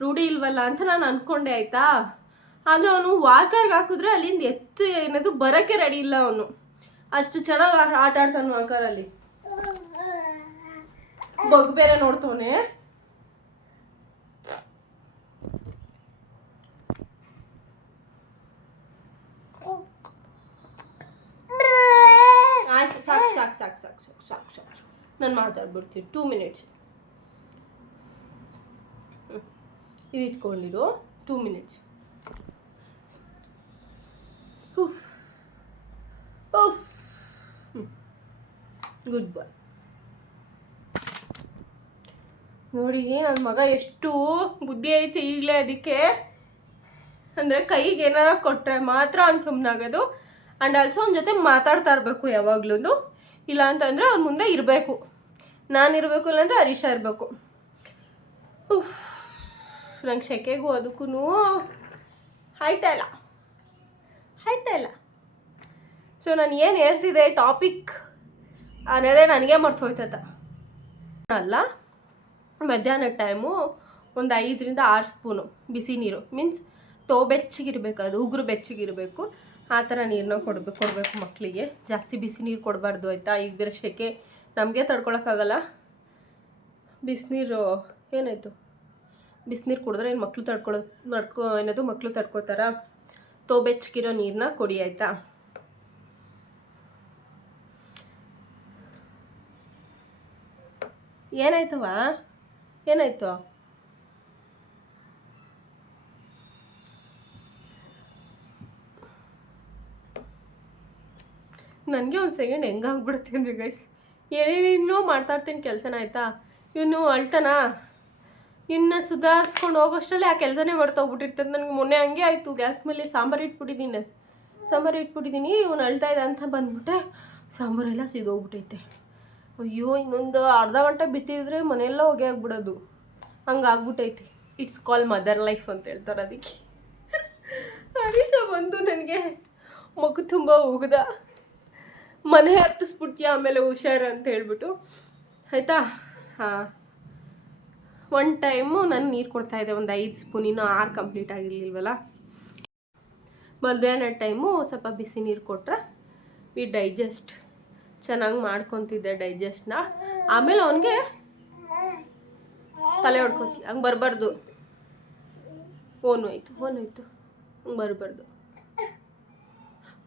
ರೂಢಿ ಇಲ್ವಲ್ಲ ಅಂತ ನಾನು ಅಂದ್ಕೊಂಡೆ ಆಯಿತಾ. ಆದರೆ ಅವನು ವಾಕರ್ಗೆ ಹಾಕಿದ್ರೆ ಅಲ್ಲಿಂದ ಏನದು ಬರೋಕ್ಕೆ ರೆಡಿ ಇಲ್ಲ. ಅವನು ಅಷ್ಟು ಚೆನ್ನಾಗಿ ಆಟ ಆಡ್ತಾನೆ ವಾಕರಲ್ಲಿ. ಬಗ್ ಬೇರೆ ನೋಡ್ತವನೆ. ಆಯ್ತು ಸಾಕು ಸಾಕು ಸಾಕು ಸಾಕು ಸಾಕು ಸಾಕು ಸಾಕು ನಾನು ಮಾತಾಡ್ಬಿಡ್ತೀನಿ. 2 ಮಿನಿಟ್ಸ್ ಇದು ಇಟ್ಕೊಂಡಿರು. 2 ಮಿನಿಟ್ಸ್. ಗುಡ್ ಬಾಯ್. ನೋಡಿ ನನ್ನ ಮಗ ಎಷ್ಟು ಬುದ್ಧಿ ಐತೆ ಈಗಲೇ. ಅದಕ್ಕೆ ಅಂದರೆ ಕೈಗೆ ಏನಾರ ಕೊಟ್ಟರೆ ಮಾತ್ರ ಅವ್ನು ಸುಮ್ಮನಾಗೋದು. ಆ್ಯಂಡ್ ಆಲ್ಸೋ ಅವನ ಜೊತೆ ಮಾತಾಡ್ತಾ ಇರಬೇಕು ಯಾವಾಗ್ಲೂ. ಇಲ್ಲ ಅಂತಂದರೆ ಅವ್ನ ಮುಂದೆ ಇರಬೇಕು. ನಾನು ಇರಬೇಕು, ಇಲ್ಲಾಂದರೆ ಹರೀಶ ಇರಬೇಕು. ನಂಗೆ ಸೆಕೆಗೂ ಅದಕ್ಕೂ ಆಯ್ತಾ ಇಲ್ಲ. ಸೊ ನಾನು ಏನು ಹೇಳ್ತಿದ್ದೆ ಟಾಪಿಕ್ ಅನ್ನೋದೇ ನನಗೆ ಮರ್ತು ಹೋಯ್ತದ ಅಲ್ಲ. ಮಧ್ಯಾಹ್ನ ಟೈಮು ಒಂದು 5 ರಿಂದ 6 ಸ್ಪೂನು ಬಿಸಿ ನೀರು, ಮೀನ್ಸ್ ಬೆಚ್ಚಗಿರಬೇಕು, ಅದು ಉಗುರು ಬೆಚ್ಚಗಿರಬೇಕು. ಆ ಥರ ನೀರನ್ನ ಕೊಡಬೇಕು ಮಕ್ಕಳಿಗೆ. ಜಾಸ್ತಿ ಬಿಸಿ ನೀರು ಕೊಡಬಾರ್ದು ಆಯಿತಾ. ಈಗ ಬೇರೆ ಸೆಕೆ ನಮಗೆ ತಡ್ಕೊಳಕ್ಕಾಗಲ್ಲ. ಬಿಸಿನೀರು ಏನಾಯಿತು, ಬಿಸಿನೀರು ಕುಡಿದ್ರೆ ಏನು ಮಕ್ಕಳು ತಡ್ಕೋತಾರ. ಬೆಚ್ಚಗಿರೋ ನೀರನ್ನ ಕೊಡಿ ಆಯಿತಾ. ಏನಾಯ್ತು? ನನಗೆ ಒಂದು ಸೆಕೆಂಡ್ ಹೆಂಗಾಗ್ಬಿಡುತ್ತೆ ಅಂದರೆ ಗೈಸ್, ಏನೇನೋ ಮಾಡ್ತಾಯಿರ್ತೀನಿ ಕೆಲಸನ ಆಯಿತಾ. ಇವನು ಅಳ್ತಾನ, ಇನ್ನು ಸುಧಾರಿಸ್ಕೊಂಡು ಹೋಗೋಷ್ಟರಲ್ಲಿ ಆ ಕೆಲಸನೇ ಹೊರಟೋಗ್ಬಿಟ್ಟಿರ್ತದೆ. ನನಗೆ ಮೊನ್ನೆ ಹಂಗೆ ಆಯಿತು. ಗ್ಯಾಸ್ ಮೇಲೆ ಸಾಂಬಾರು ಇಟ್ಬಿಟ್ಟಿದ್ದೀನಿ. ಇವನು ಅಳ್ತಾ ಇದ್ದ ಅಂತ ಬಂದ್ಬಿಟ್ಟೆ, ಸಾಂಬಾರೆಲ್ಲ ಸಿಗೋಗ್ಬಿಟ್ಟೈತೆ. ಅಯ್ಯೋ, ಇನ್ನೊಂದು ಅರ್ಧ ಗಂಟೆ ಬಿತ್ತಿದ್ರೆ ಮನೆಯೆಲ್ಲ ಹೊಗೆ ಆಗ್ಬಿಡೋದು. ಹಂಗಾಗ್ಬಿಟ್ಟೈತಿ. ಇಟ್ಸ್ ಕಾಲ್ ಮದರ್ ಲೈಫ್ ಅಂತ ಹೇಳ್ತಾರೆ. ಅದಕ್ಕೆ ಹರೀಶ ಬಂದು ನನಗೆ ಮಗು ತುಂಬ ಹೋಗ್ದ, ಮನೆ ಹತ್ತಿಸ್ಬಿಟ್ಯ ಆಮೇಲೆ ಹುಷಾರು ಅಂತ ಹೇಳ್ಬಿಟ್ಟು ಆಯಿತಾ. ಹಾಂ, ಒನ್ ಟೈಮು ನಾನು ನೀರು ಕೊಡ್ತಾಯಿದ್ದೆ, ಒಂದು 5 ಸ್ಪೂನ್, ಇನ್ನೂ 6 ಕಂಪ್ಲೀಟ್ ಆಗಿರಲಿಲ್ವಲ್ಲ. ಮಧ್ಯಾಹ್ನ ಟೈಮು ಸ್ವಲ್ಪ ಬಿಸಿ ನೀರು ಕೊಟ್ಟರೆ ಡೈಜೆಸ್ಟ್ ಚೆನ್ನಾಗಿ ಮಾಡ್ಕೊತಿದ್ದೆ ಡೈಜೆಸ್ಟ್ನ. ಆಮೇಲೆ ಅವನಿಗೆ ತಲೆ ಹೊಡ್ಕೊತಿ, ಹಂಗೆ ಬರಬಾರ್ದು. ಓನೋಯ್ತು ಹಂಗೆ ಬರಬಾರ್ದು.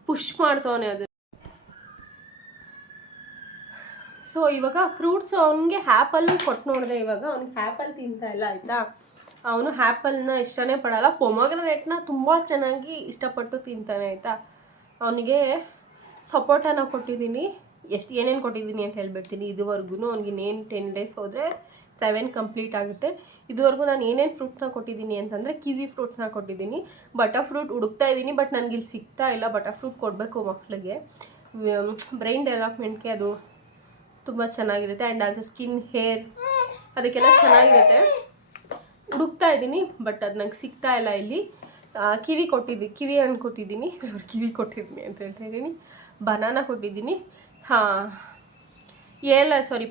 ಪುಷ್ ಮಾಡ್ತವನೆ ಅದು. ಸೊ ಇವಾಗ ಫ್ರೂಟ್ಸು ಅವನಿಗೆ ಆ್ಯಪಲ್ಲು ಕೊಟ್ಟು ನೋಡಿದೆ. ಇವಾಗ ಅವ್ನಿಗೆ ಆ್ಯಪಲ್ ತಿಂತಾ ಇಲ್ಲ ಆಯಿತಾ. ಅವನು ಆ್ಯಪಲ್ನ ಇಷ್ಟನೇ ಪಡಲ್ಲ. ಪೊಮಗ್ರನೇಟ್ನ ತುಂಬ ಚೆನ್ನಾಗಿ ಇಷ್ಟಪಟ್ಟು ತಿಂತಾನೆ ಆಯಿತಾ. ಅವನಿಗೆ ಸಪೋಟನ ಕೊಟ್ಟಿದ್ದೀನಿ. ಏನೇನು ಕೊಟ್ಟಿದ್ದೀನಿ ಅಂತ ಹೇಳ್ಬಿಡ್ತೀನಿ. ಇದುವರೆಗೂ ಅವ್ನಿಗೆ ಇನ್ನೇನು 10 ಡೇಸ್ ಹೋದರೆ 7 ಕಂಪ್ಲೀಟ್ ಆಗುತ್ತೆ. ಇದುವರೆಗೂ ನಾನು ಏನೇನು ಫ್ರೂಟ್ಸ್ನ ಕೊಟ್ಟಿದ್ದೀನಿ ಅಂತಂದರೆ ಕಿವಿ ಫ್ರೂಟ್ಸ್ನ ಕೊಟ್ಟಿದ್ದೀನಿ, ಬಟರ್ ಫ್ರೂಟ್ ಹುಡುಕ್ತಾ ಇದ್ದೀನಿ, ಬಟ್ ನನಗಿಲ್ಲಿ ಸಿಗ್ತಾ ಇಲ್ಲ. ಬಟರ್ ಫ್ರೂಟ್ ಕೊಡಬೇಕು ಮಕ್ಕಳಿಗೆ, ಬ್ರೈನ್ ಡೆವಲಪ್ಮೆಂಟ್ಗೆ ಅದು ತುಂಬ ಚೆನ್ನಾಗಿರುತ್ತೆ. ಆ್ಯಂಡ್ ಆಲ್ಸೋ ಸ್ಕಿನ್, ಹೇರ್ ಅದಕ್ಕೆಲ್ಲ ಚೆನ್ನಾಗಿರುತ್ತೆ. ಹುಡುಕ್ತಾ ಇದ್ದೀನಿ, ಬಟ್ ಅದು ನಂಗೆ ಸಿಗ್ತಾ ಇಲ್ಲ ಇಲ್ಲಿ. ಕಿವಿ ಹಣ್ಣು ಕೊಟ್ಟಿದ್ದೀನಿ, ಕಿವಿ ಕೊಟ್ಟಿದ್ದೀನಿ ಅಂತ ಹೇಳ್ತಾ ಇದ್ದೀನಿ. ಬನಾನಾ ಕೊಟ್ಟಿದ್ದೀನಿ.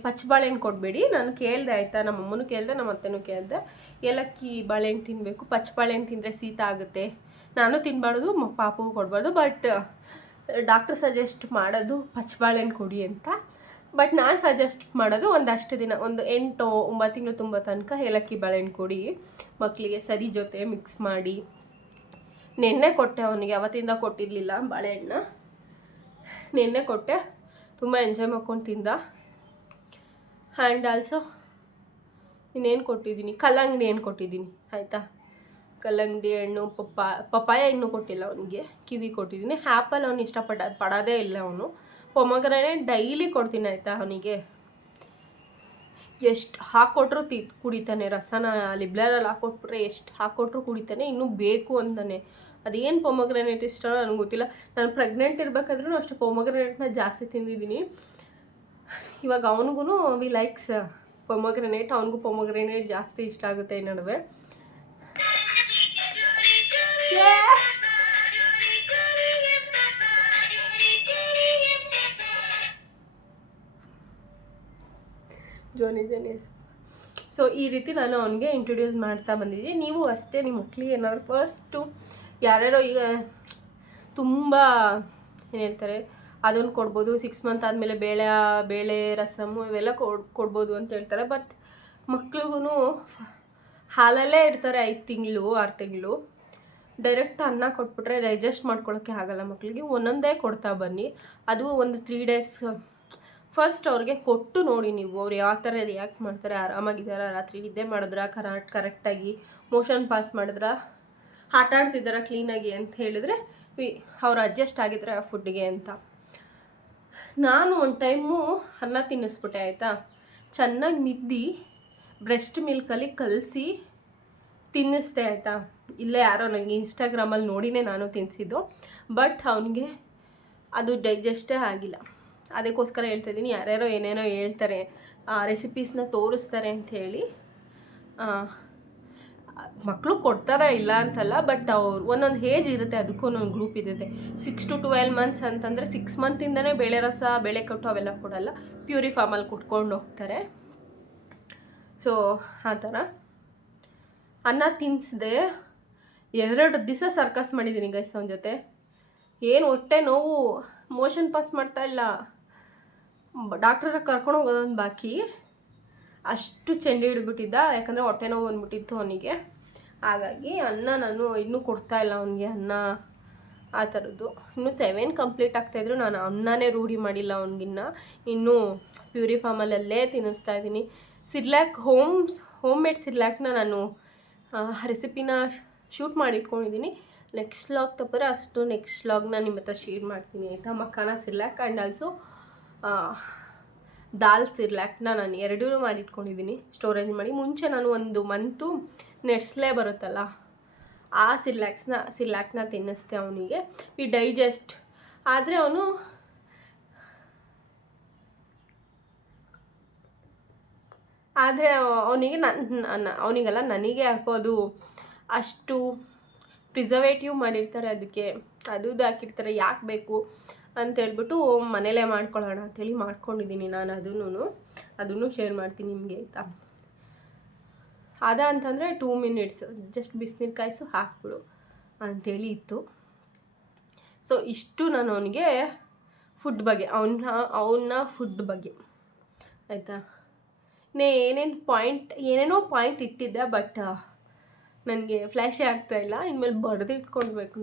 ಪಚ್ಚಬಾಳೆಹಣ್ಣು ಕೊಡಬೇಡಿ. ನಾನು ಕೇಳಿದೆ ಆಯಿತಾ, ನಮ್ಮ ಅಮ್ಮನೂ ಕೇಳಿದೆ, ನಮ್ಮ ಅತ್ತೆನೂ ಕೇಳಿದೆ. ಏಲಕ್ಕಿ ಬಾಳೆಹಣ್ಣು ತಿನ್ನಬೇಕು, ಪಚ್ಚಬಾಳೆಹಣ್ಣು ತಿಂದರೆ ಶೀತ ಆಗುತ್ತೆ. ನಾನು ತಿನ್ನಬಾರ್ದು, ಪಾಪು ಕೊಡಬಾರ್ದು, ಬಟ್ ಡಾಕ್ಟ್ರ್ ಸಜೆಸ್ಟ್ ಮಾಡೋದು ಪಚ್ಚಬಾಳೆಹಣ್ಣು ಕೊಡಿ ಅಂತ. ಬಟ್ ನಾನು ಸಜೆಸ್ಟ್ ಮಾಡೋದು ಒಂದಷ್ಟು ದಿನ, ಒಂದು 8-9 ತಿಂಗಳು ತುಂಬ ತನಕ ಏಲಕ್ಕಿ ಬಾಳೆಹಣ್ಣು ಕೊಡಿ ಮಕ್ಕಳಿಗೆ, ಸರಿ ಜೊತೆ ಮಿಕ್ಸ್ ಮಾಡಿ. ನೆನ್ನೆ ಕೊಟ್ಟೆ ಅವನಿಗೆ, ಅವತ್ತಿಂದ ಕೊಟ್ಟಿರಲಿಲ್ಲ ಬಾಳೆಹಣ್ಣು. ನೆನ್ನೆ ಕೊಟ್ಟೆ, ತುಂಬ ಎಂಜಾಯ್ ಮಾಡ್ಕೊಂಡು ತಿಂದ. ಆ್ಯಂಡ್ ಆಲ್ಸೋ ಇನ್ನೇನು ಕೊಟ್ಟಿದ್ದೀನಿ, ಕಲ್ಲಂಗಡಿ ಹಣ್ಣು ಕೊಟ್ಟಿದ್ದೀನಿ ಆಯಿತಾ. ಕಲ್ಲಂಗಡಿ ಹಣ್ಣು, ಪಪ್ಪಾಯ ಇನ್ನೂ ಕೊಟ್ಟಿಲ್ಲ ಅವನಿಗೆ. ಕಿವಿ ಕೊಟ್ಟಿದ್ದೀನಿ. ಆ್ಯಪಲ್ ಅವನು ಪಡೋದೇ ಇಲ್ಲ ಅವನು. ಪೊಮಗ್ರಾನೇಟ್ ಡೈಲಿ ಕೊಡ್ತೀನಿ ಆಯಿತಾ ಅವನಿಗೆ. ಎಷ್ಟು ಹಾಕ್ಕೊಟ್ರು ಕುಡಿತಾನೆ. ರಸನ ಲಿಬ್ಲರಲ್ಲಿ ಹಾಕ್ಕೊಟ್ಬಿಟ್ರೆ ಎಷ್ಟು ಹಾಕ್ಕೊಟ್ರು ಕುಡಿತಾನೆ. ಇನ್ನೂ ಬೇಕು ಅಂತಾನೆ. ಅದೇನು ಪೊಮಗ್ರಾನೇಟ್ ಇಷ್ಟ ನನಗೆ ಗೊತ್ತಿಲ್ಲ. ನಾನು ಪ್ರೆಗ್ನೆಂಟ್ ಇರಬೇಕಾದ್ರೂ ಅಷ್ಟೇ ಪೊಮಗ್ರಾನೇಟ್ನ ಜಾಸ್ತಿ ತಿಂದಿದ್ದೀನಿ. ಇವಾಗ ಅವನಿಗೂ ವಿ ಲೈಕ್ಸ್ ಪೊಮಗ್ರಾನೇಟ್. ಅವನಿಗೂ ಪೊಮಗ್ರಾನೇಟ್ ಜಾಸ್ತಿ ಇಷ್ಟ ಆಗುತ್ತೆ ಈ ನಡುವೆ. ಜೋನಿ. ಸೊ ಈ ರೀತಿ ನಾನು ಅವನಿಗೆ ಇಂಟ್ರೊಡ್ಯೂಸ್ ಮಾಡ್ತಾ ಬಂದಿದ್ದೀನಿ. ನೀವು ಅಷ್ಟೇ ನಿಮ್ಮ ಮಕ್ಕಳಿಗೆ ಏನಾದರೂ ಫಸ್ಟು ಯಾರ್ಯಾರೋ ಈಗ ತುಂಬ ಏನು ಹೇಳ್ತಾರೆ ಅದನ್ನು ಕೊಡ್ಬೋದು. 6 ಮಂತ್ ಆದಮೇಲೆ ಬೇಳೆ ರಸಮ್ಮು ಇವೆಲ್ಲ ಕೊಡ್ಬೋದು ಅಂತ ಹೇಳ್ತಾರೆ. ಬಟ್ ಮಕ್ಳಿಗೂ ಹಾಲಲ್ಲೇ ಇರ್ತಾರೆ 5 ತಿಂಗಳು 6 ತಿಂಗಳು. ಡೈರೆಕ್ಟ್ ಅನ್ನ ಕೊಟ್ಬಿಟ್ರೆ ಡೈಜೆಸ್ಟ್ ಮಾಡ್ಕೊಳ್ಳೋಕ್ಕೆ ಆಗಲ್ಲ ಮಕ್ಕಳಿಗೆ. ಒಂದೊಂದೇ ಕೊಡ್ತಾ ಬನ್ನಿ. ಅದು ಒಂದು 3 ಡೇಸ್ ಫಸ್ಟ್ ಅವ್ರಿಗೆ ಕೊಟ್ಟು ನೋಡಿ ನೀವು, ಅವ್ರು ಯಾವ ಥರ ರಿಯಾಕ್ಟ್ ಮಾಡ್ತಾರೆ. ಆರಾಮಾಗಿದ್ದಾರಾ, ರಾತ್ರಿ ನಿದ್ದೆ ಮಾಡಿದ್ರಾ, ಕರೆಕ್ಟಾಗಿ ಮೋಷನ್ ಪಾಸ್ ಮಾಡಿದ್ರಾ, ಆಟ ಆಡ್ತಿದ್ದಾರಾ ಕ್ಲೀನಾಗಿ ಅಂತ ಹೇಳಿದ್ರೆ ಅವ್ರು ಅಡ್ಜಸ್ಟ್ ಆಗಿದ್ರೆ ಆ ಫುಡ್ಗೆ ಅಂತ. ನಾನು ಒಂದು ಟೈಮು ಅನ್ನ ತಿನ್ನಿಸ್ಬಿಟ್ಟೆ ಆಯಿತಾ. ಚೆನ್ನಾಗಿ ನಿದ್ದಿ ಬ್ರೆಸ್ಟ್ ಮಿಲ್ಕಲ್ಲಿ ಕಲಸಿ ತಿನ್ನಿಸ್ದೆ ಆಯಿತಾ. ಇಲ್ಲೇ ಯಾರೋ ನನಗೆ ಇನ್ಸ್ಟಾಗ್ರಾಮಲ್ಲಿ ನೋಡಿನೇ ನಾನು ತಿನ್ನಿಸಿದ್ದು. ಬಟ್ ಅವನಿಗೆ ಅದು ಡೈಜೆಸ್ಟೇ ಆಗಿಲ್ಲ. ಅದಕ್ಕೋಸ್ಕರ ಹೇಳ್ತಾಯಿದ್ದೀನಿ, ಯಾರ್ಯಾರೋ ಏನೇನೋ ಹೇಳ್ತಾರೆ, ರೆಸಿಪೀಸ್ನ ತೋರಿಸ್ತಾರೆ ಅಂಥೇಳಿ. ಮಕ್ಕಳು ಕೊಡ್ತಾರ ಇಲ್ಲ ಅಂತಲ್ಲ, ಬಟ್ ಅವ್ರು ಒಂದೊಂದು ಏಜ್ ಇರುತ್ತೆ, ಅದಕ್ಕೂ ಒಂದೊಂದು ಗ್ರೂಪ್ ಇರುತ್ತೆ. 6 to 12 months ಅಂತಂದರೆ 6 ಮಂತಿಂದನೇ ಬೇಳೆ ರಸ, ಬೇಳೆ ಕಟ್ಟು ಅವೆಲ್ಲ ಕೊಡಲ್ಲ, ಪ್ಯೂರಿಫಾರ್ಮಲ್ಲಿ ಕುಟ್ಕೊಂಡು ಹೋಗ್ತಾರೆ. ಸೊ ಆ ಥರ ಅನ್ನ ತಿನ್ನಿಸ್ದೆ. 2 ದಿವಸ ಸರ್ಕಸ್ ಮಾಡಿದ್ದೀನಿ ಗೈಸ್ ಅವನ ಜೊತೆ. ಏನು ಹೊಟ್ಟೆ ನೋವು, ಮೋಷನ್ ಪಾಸ್ ಮಾಡ್ತಾ ಇಲ್ಲ, ಡಾಕ್ಟ್ರ ಕರ್ಕೊಂಡು ಹೋಗೋದೊಂದು ಬಾಕಿ. ಅಷ್ಟು ಚೆಂಡಿ ಹಿಡಿದ್ಬಿಟ್ಟಿದ್ದ, ಯಾಕಂದರೆ ಹೊಟ್ಟೆ ನೋವು ಬಂದ್ಬಿಟ್ಟಿತ್ತು ಅವನಿಗೆ. ಹಾಗಾಗಿ ಅನ್ನ ನಾನು ಇನ್ನೂ ಕೊಡ್ತಾಯಿಲ್ಲ ಅವನಿಗೆ, ಅನ್ನ ಆ ಥರದ್ದು. ಇನ್ನೂ 7 ಕಂಪ್ಲೀಟ್ ಆಗ್ತಾಯಿದ್ರು ನಾನು ಅನ್ನನೇ ರೂಢಿ ಮಾಡಿಲ್ಲ ಅವನಿಗಿನ್ನ. ಇನ್ನೂ ಪ್ಯೂರಿಫಾರ್ಮಲ್ಲೇ ತಿನ್ನಿಸ್ತಾ ಇದ್ದೀನಿ. ಸಿರ್ಲ್ಯಾಕ್ ಹೋಮ್ ಮೇಡ್ ಸಿರ್ಲ್ಯಾಕ್ನ ನಾನು ರೆಸಿಪಿನ ಶೂಟ್ ಮಾಡಿ ಇಟ್ಕೊಂಡಿದ್ದೀನಿ. ನೆಕ್ಸ್ಟ್ ವ್ಲಾಗ್ ತಪ್ಪರೆ ಅಷ್ಟು ನೆಕ್ಸ್ಟ್ ವ್ಲಾಗ್ನ ನಿಮ್ಮ ಹತ್ರ ಶೇರ್ ಮಾಡ್ತೀನಿ ಆಯಿತಾ. ಮಖಾನ ಸಿರ್ಲ್ಯಾಕ್ ಆ್ಯಂಡ್ ಆಲ್ಸೋ ದಾಲ್ ಸಿರ್ಲ್ಯಾಕ್ನ ನಾನು 2 ಮಾಡಿಟ್ಕೊಂಡಿದ್ದೀನಿ ಸ್ಟೋರೇಜ್ ಮಾಡಿ. ಮುಂಚೆ ನಾನು 1 ಮಂತು ನೆಟ್ಸ್ಲೇ ಬರುತ್ತಲ್ಲ ಆ ಸಿರ್ಲ್ಯಾಕ್ನ ತಿನ್ನಿಸ್ತೆ ಅವನಿಗೆ. ಈ ಡೈಜೆಸ್ಟ್ ಆದರೆ ಅವನಿಗೆ ಅವನಿಗೆಲ್ಲ ನನಗೆ ಹಾಕೋದು ಅಷ್ಟು ಪ್ರಿಸರ್ವೇಟಿವ್ ಮಾಡಿರ್ತಾರೆ, ಅದಕ್ಕೆ ಅದು ಹಾಕಿರ್ತಾರೆ, ಯಾಕೆ ಬೇಕು ಅಂತೇಳ್ಬಿಟ್ಟು ಮನೇಲೇ ಮಾಡ್ಕೊಳ್ಳೋಣ ಅಂಥೇಳಿ ಮಾಡ್ಕೊಂಡಿದ್ದೀನಿ ನಾನು. ಅದನ್ನು ಶೇರ್ ಮಾಡ್ತೀನಿ ನಿಮಗೆ ಆಯಿತಾ. ಅಂತಂದರೆ 2 minutes ಜಸ್ಟ್ ಬಿಸಿನೀರು ಕಾಯಿಸು ಹಾಕ್ಬಿಡು ಅಂಥೇಳಿ ಇತ್ತು. ಸೊ ಇಷ್ಟು ನಾನು ಅವನಿಗೆ ಫುಡ್ ಬಗ್ಗೆ ಅವನ ಫುಡ್ ಬಗ್ಗೆ ಆಯಿತಾ. ಏನೇನೋ ಪಾಯಿಂಟ್ ಇಟ್ಟಿದ್ದೆ, ಬಟ್ ನನಗೆ ಫ್ಲ್ಯಾಶೇ ಆಗ್ತಾಯಿಲ್ಲ. ಇನ್ಮೇಲೆ ಬರೆದು ಇಟ್ಕೊಳ್ಬೇಕು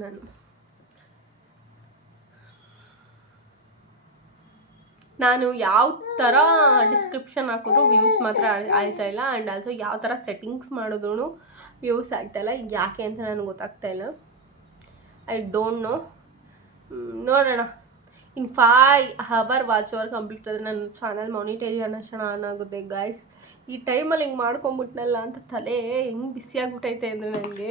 ನಾನು ಯಾವ ಥರ ಡಿಸ್ಕ್ರಿಪ್ಷನ್ ಹಾಕಿದ್ರು ವ್ಯೂಸ್ ಮಾತ್ರ ಆಯ್ತಾಯಿಲ್ಲ. ಆ್ಯಂಡ್ ಆಲ್ಸೋ ಯಾವ ಥರ ಸೆಟ್ಟಿಂಗ್ಸ್ ಮಾಡಿದ್ರು ವ್ಯೂಸ್ ಆಗ್ತಾಯಿಲ್ಲ. ಯಾಕೆ ಅಂತ ನನಗೆ ಗೊತ್ತಾಗ್ತಾಯಿಲ್ಲ. I don't know. ನೋಡೋಣ. ಇನ್ 5 hour ವಾಚ್ ಅವರ್ ಕಂಪ್ಲೀಟ್ ಆದರೆ ನನ್ನ ಚಾನಲ್ ಮಾನಿಟೈಸೇಷನ್ ಆನ್ ಆಗುತ್ತೆ ಗೈಸ್. ಈ ಟೈಮಲ್ಲಿ ಹಿಂಗೆ ಮಾಡ್ಕೊಂಬಿಟ್ನಲ್ಲ ಅಂತ ತಲೆ ಹೆಂಗೆ ಬಿಸಿಯಾಗ್ಬಿಟ್ಟೈತೆ ಅಂದರೆ ನನಗೆ.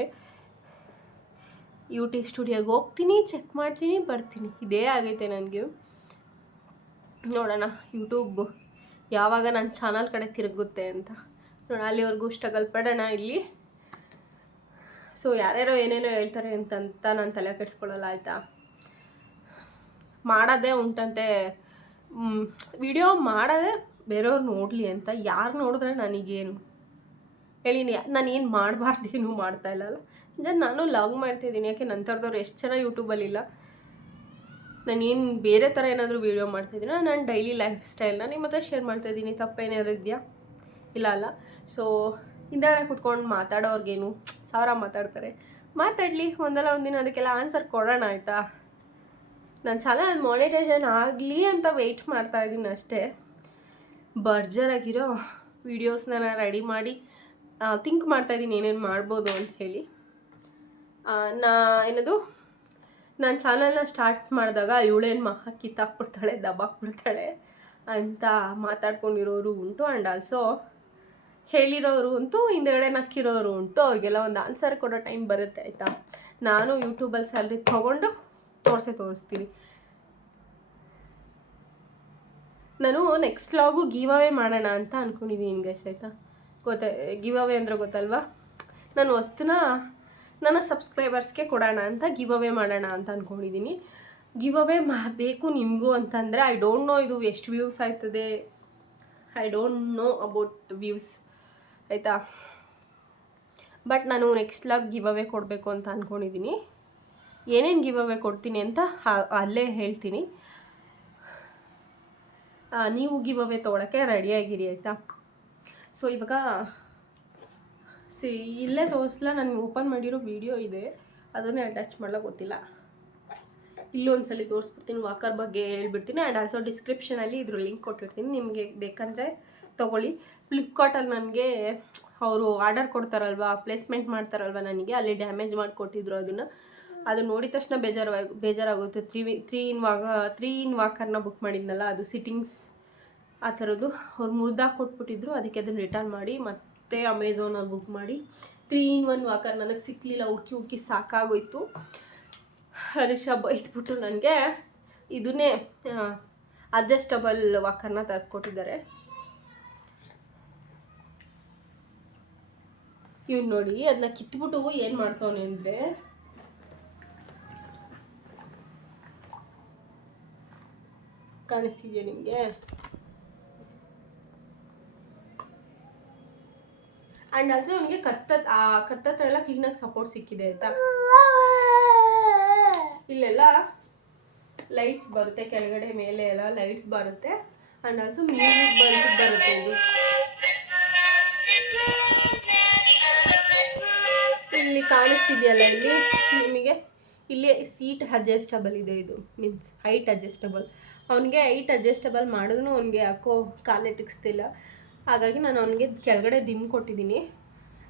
ಯೂಟ್ಯೂಬ್ ಸ್ಟುಡಿಯೋಗೆ ಹೋಗ್ತೀನಿ, ಚೆಕ್ ಮಾಡ್ತೀನಿ, ಬರ್ತೀನಿ, ಇದೇ ಆಗೈತೆ ನನಗೆ. ನೋಡೋಣ ಯೂಟ್ಯೂಬ್ ಯಾವಾಗ ನನ್ನ ಚಾನಲ್ ಕಡೆ ತಿರುಗುತ್ತೆ ಅಂತ. ನೋಡೋಣ, ಅಲ್ಲಿವರೆಗೂ ಸ್ಟ್ರಗಲ್ ಪಡೋಣ ಇಲ್ಲಿ. ಸೊ ಯಾರ್ಯಾರೋ ಏನೇನೋ ಹೇಳ್ತಾರೆ ಅಂತಂತ ನಾನು ತಲೆ ಕೆಡಿಸ್ಕೊಳ್ಳಲ್ಲ ಆಯಿತಾ. ಮಾಡೋದೇ ಉಂಟಂತೆ, ವಿಡಿಯೋ ಮಾಡೋದೇ ಬೇರೆಯವ್ರು ನೋಡಲಿ ಅಂತ. ಯಾರು ನೋಡಿದ್ರೆ ನನಗೇನು ಹೇಳಿನಿ, ನಾನೇನು ಮಾಡಬಾರ್ದೇನು ಮಾಡ್ತಾ ಇಲ್ಲಲ್ಲ. ನಾನು ಲಾಗ್ ಮಾಡ್ತಾಯಿದ್ದೀನಿ, ಯಾಕೆ ನನ್ನ ಥರದವ್ರು ಎಷ್ಟು ಜನ ಯೂಟ್ಯೂಬಲ್ಲಿಲ್ಲ. ನಾನೇನು ಬೇರೆ ಥರ ಏನಾದರೂ ವೀಡಿಯೋ ಮಾಡ್ತಾಯಿದ್ದೀನಿ, ನಾನು ಡೈಲಿ ಲೈಫ್ ಸ್ಟೈಲ್ನ ನಿಮ್ಮ ಹತ್ರ ಶೇರ್ ಮಾಡ್ತಾಯಿದ್ದೀನಿ. ತಪ್ಪೇನಾದ್ರು ಇದೆಯಾ? ಇಲ್ಲ ಅಲ್ಲ. ಸೊ ಹಿಂದೆಗಡೆ ಕೂತ್ಕೊಂಡು ಮಾತಾಡೋರ್ಗೇನು ಸಾವಿರ ಮಾತಾಡ್ತಾರೆ, ಮಾತಾಡಲಿ, ಒಂದಲ್ಲ ಒಂದಿನ ಅದಕ್ಕೆಲ್ಲ ಆನ್ಸರ್ ಕೊಡೋಣ ಆಯಿತಾ. ನನ್ನ ಚಾನಲ್ ಮಾನಿಟೈಸೇಷನ್ ಆಗಲಿ ಅಂತ ವೆಯ್ಟ್ ಮಾಡ್ತಾಯಿದ್ದೀನಿ ಅಷ್ಟೇ. ಬರ್ಜರಾಗಿರೋ ವೀಡಿಯೋಸ್ನ ನಾನು ರೆಡಿ ಮಾಡಿ ಥಿಂಕ್ ಮಾಡ್ತಾಯಿದ್ದೀನಿ ಏನೇನು ಮಾಡ್ಬೋದು ಅಂತ ಹೇಳಿ. ಏನದು ನಾನು ಚಾನಲ್ನ ಸ್ಟಾರ್ಟ್ ಮಾಡಿದಾಗ ಇವಳೇನು ಮಹಾ ಕಿತ್ತಾಕ್ಬಿಡ್ತಾಳೆ, ದಬ್ಬಾಕ್ಬಿಡ್ತಾಳೆ ಅಂತ ಮಾತಾಡ್ಕೊಂಡಿರೋರು ಉಂಟು. ಆ್ಯಂಡ್ ಆಲ್ಸೋ ಹೇಳಿರೋರು ಉಂಟು, ಹಿಂದೆಗಡೆ ನಕ್ಕಿರೋರು ಉಂಟು. ಅವ್ರಿಗೆಲ್ಲ ಒಂದು ಆನ್ಸರ್ ಕೊಡೋ ಟೈಮ್ ಬರುತ್ತೆ ಆಯಿತಾ. ನಾನು ಯೂಟ್ಯೂಬಲ್ಲಿ ಸ್ಯಾಲ್ರಿ ತೊಗೊಂಡು ತೋರಿಸ್ತೀನಿ. ನಾನು ನೆಕ್ಸ್ಟ್ ವ್ಲಾಗು ಗಿವ್ ಅವೇ ಮಾಡೋಣ ಅಂತ ಅಂದ್ಕೊಂಡಿದ್ದೀನಿ ಗೈಸ್ ಆಯಿತಾ. ಗಿವ್ ಅವೇ ಅಂದರೆ ಗೊತ್ತಲ್ವಾ, ನಾನು ವಸ್ತುನ ನನ್ನ ಸಬ್ಸ್ಕ್ರೈಬರ್ಸ್ಗೆ ಕೊಡೋಣ ಅಂತ ಗಿವ್ ಅವೇ ಮಾಡೋಣ ಅಂತ ಅಂದ್ಕೊಂಡಿದ್ದೀನಿ. ಗಿವ್ ಅವೇ ಬೇಕು ನಿಮಗೂ ಅಂತಂದರೆ ಐ ಡೋಂಟ್ ನೋ ಇದು ಎಷ್ಟು ವ್ಯೂಸ್ ಆಯ್ತದೆ, I don't know about views ಆಯಿತಾ. ಬಟ್ ನಾನು ನೆಕ್ಸ್ಟ್ ವ್ಲಾಗ್ ಗಿವ್ ಅವೇ ಕೊಡಬೇಕು ಅಂತ ಅಂದ್ಕೊಂಡಿದ್ದೀನಿ. ಏನೇನು ಗಿವ್ ಅವೇ ಕೊಡ್ತೀನಿ ಅಂತ ಅಲ್ಲೇ ಹೇಳ್ತೀನಿ. ನೀವು ಗಿವ್ ಅವೇ ತೊಗೊಳಕ್ಕೆ ರೆಡಿಯಾಗಿರಿ ಆಯಿತಾ. ಸೊ ಇವಾಗ ಇಲ್ಲೇ ತೋರಿಸ್ಲಾ, ನಾನು ಓಪನ್ ಮಾಡಿರೋ ವಿಡಿಯೋ ಇದೆ, ಅದನ್ನೇ ಅಟ್ಯಾಚ್ ಮಾಡಲ್ಲ ಗೊತ್ತಿಲ್ಲ. ಇಲ್ಲೊಂದ್ಸಲಿ ತೋರಿಸ್ಬಿಡ್ತೀನಿ, ವಾಕರ್ ಬಗ್ಗೆ ಹೇಳ್ಬಿಡ್ತೀನಿ. ಆ್ಯಂಡ್ ಆಲ್ಸೋ ಡಿಸ್ಕ್ರಿಪ್ಷನಲ್ಲಿ ಇದ್ರ ಲಿಂಕ್ ಕೊಟ್ಟಿರ್ತೀನಿ, ನಿಮಗೆ ಬೇಕಂದರೆ ತೊಗೊಳ್ಳಿ. ಫ್ಲಿಪ್ಕಾರ್ಟಲ್ಲಿ ನನಗೆ ಅವರು ಆರ್ಡರ್ ಕೊಡ್ತಾರಲ್ವ, ಪ್ಲೇಸ್ಮೆಂಟ್ ಮಾಡ್ತಾರಲ್ವ, ನನಗೆ ಅಲ್ಲಿ ಡ್ಯಾಮೇಜ್ ಮಾಡಿಕೊಟ್ಟಿದ್ರು. ಅದು ನೋಡಿದ ತಕ್ಷಣ ಬೇಜಾರಾಗುತ್ತೆ. 3 in ವಾಕರ್ನ ಬುಕ್ ಮಾಡಿದ್ನಲ್ಲ, ಅದು ಸಿಟ್ಟಿಂಗ್ಸ್ ಆ ಥರದ್ದು ಅವ್ರು ಮುರಿದಾಗಿ ಕೊಟ್ಬಿಟ್ಟಿದ್ರು. ಅದಕ್ಕೆ ಅದನ್ನು ರಿಟರ್ನ್ ಮಾಡಿ ಮತ್ತೆ ಅಮೆಝಾನಲ್ಲಿ ಬುಕ್ ಮಾಡಿ 3 in 1 ವಾಕರ್ ನನಗೆ ಸಿಕ್ಕಲಿಲ್ಲ. ಹುಡುಕಿ ಸಾಕಾಗೋಯ್ತು. ಹರೀಶ ಬೈದ್ಬಿಟ್ಟು ನನಗೆ ಇದನ್ನೇ ಅಡ್ಜಸ್ಟಬಲ್ ವಾಕರ್ನ ತರಿಸ್ಕೊಟ್ಟಿದ್ದಾರೆ. ಇವ್ನು ನೋಡಿ ಅದನ್ನ ಕಿತ್ಬಿಟ್ಟು ಏನು ಮಾಡ್ತಾವನೆ ಅಂದರೆ, ಕಾಣಿಸ್ತಿದೆಯಾ ನಿಮಗೆ? ಆ್ಯಂಡ್ ಆಲ್ಸೋ ಅವನಿಗೆ ಕತ್ತತ್ರ ಎಲ್ಲ ಕ್ಲೀನಾಗಿ ಸಪೋರ್ಟ್ ಸಿಕ್ಕಿದೆ ಆಯಿತಾ. ಇಲ್ಲೆಲ್ಲ ಲೈಟ್ಸ್ ಬರುತ್ತೆ, ಕೆಳಗಡೆ ಮೇಲೆ ಎಲ್ಲ ಲೈಟ್ಸ್ ಬರುತ್ತೆ. ಆ್ಯಂಡ್ ಆಲ್ಸೋ ಮ್ಯೂಸಿಕ್ ಬರುತ್ತೆ ಇದು. ಇಲ್ಲಿ ಕಾಣಿಸ್ತಿದೆಯಲ್ಲ, ಇಲ್ಲಿ ನಿಮಗೆ ಇಲ್ಲಿ ಸೀಟ್ ಅಡ್ಜಸ್ಟಬಲ್ ಇದೆ. ಇದು ಮೀನ್ಸ್ ಹೈಟ್ ಅಡ್ಜಸ್ಟಬಲ್. ಅವನಿಗೆ ಹೈಟ್ ಅಡ್ಜಸ್ಟಬಲ್ ಮಾಡಿದ್ರು ಅವನಿಗೆ ಯಾಕೋ ಕಾಲೇ ಟಿಕ್ಸ್ತಿಲ್ಲ. ಹಾಗಾಗಿ ನಾನು ಅವನಿಗೆ ಕೆಳಗಡೆ ದಿಮ್ ಕೊಟ್ಟಿದ್ದೀನಿ.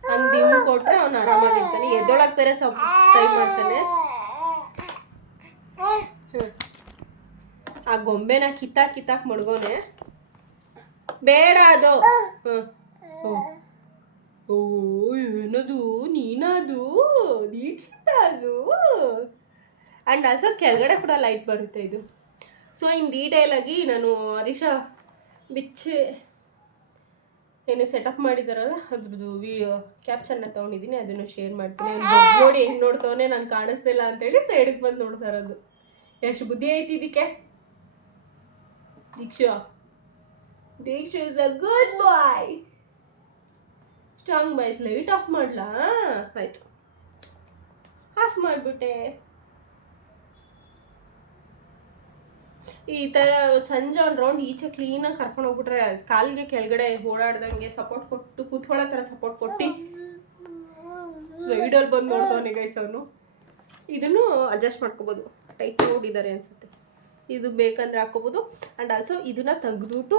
ಹಂಗೆ ದಿಮ್ ಕೊಟ್ಟರೆ ಅವನು ಆರಾಮಾಗಿರ್ತಾನೆ. ಎದ್ದೊಳಗೆ ಬೇರೆ ಸ್ವಲ್ಪ ಟ್ರೈ ಮಾಡ್ತಾನೆ. ಆ ಗೊಂಬೆನ ಕಿತ್ತಾಕ್ ಮಡ್ಗೋನೆ, ಬೇಡ ಅದು. ಓ ಏನದು, ನೀನದು ದೀಕ್ಷಿತ ಅದು. ಆ್ಯಂಡ್ ಆಲ್ಸೋ ಕೆಳಗಡೆ ಕೂಡ ಲೈಟ್ ಬರುತ್ತೆ ಇದು. ಸೊ ಇನ್ ಡೀಟೇಲಾಗಿ ನಾನು ಹರೀಶ ಬಿಚ್ಚಿ ಏನು ಸೆಟಪ್ ಮಾಡಿದಾರಲ್ಲ ಅದ್ರದ್ದು ಕ್ಯಾಪ್ಷನ್ನ ತೊಗೊಂಡಿದ್ದೀನಿ, ಅದನ್ನು ಶೇರ್ ಮಾಡ್ತೀನಿ. ನೋಡಿ ಹೆಂಗೆ ನೋಡ್ತವನೆ, ನಾನು ಕಾಣಿಸ್ತಿಲ್ಲ ಅಂತೇಳಿ ಸೈಡಿಗೆ ಬಂದು ನೋಡ್ತಾ ಇರೋದು. ಎಷ್ಟು ಬುದ್ಧಿ ಐತಿ ಇದಕ್ಕೆ. Dikshu is a good boy, strong boys. Light off ಮಾಡ್ಲಾ? ಆಯಿತು, ಆಫ್ ಮಾಡಿಬಿಟ್ಟೆ. ಈ ಥರ ಸಂಜೆ ಒಂದು ರೌಂಡ್ ಈಚೆ ಕ್ಲೀನಾಗಿ ಕರ್ಕೊಂಡು ಹೋಗ್ಬಿಟ್ರೆ ಕಾಲಿಗೆ ಕೆಳಗಡೆ ಓಡಾಡ್ದಂಗೆ ಸಪೋರ್ಟ್ ಕೊಟ್ಟು ಕೂತ್ಕೊಳ್ಳೋ ಥರ ಸಪೋರ್ಟ್ ಕೊಟ್ಟು ಸೈಡಲ್ಲಿ ಬಂದು ನೋಡ್ತಾನೆ ಗೈಸ್ ಅವನು. ಇದನ್ನು ಅಡ್ಜಸ್ಟ್ ಮಾಡ್ಕೋಬೋದು, ಟೈಟ್ ನೋಡಿದ್ದಾರೆ ಅನಿಸುತ್ತೆ. ಇದು ಬೇಕಂದರೆ ಹಾಕ್ಕೋಬೋದು. ಆ್ಯಂಡ್ ಆಲ್ಸೋ ಇದನ್ನು ತೆಗ್ದುಬಿಟ್ಟು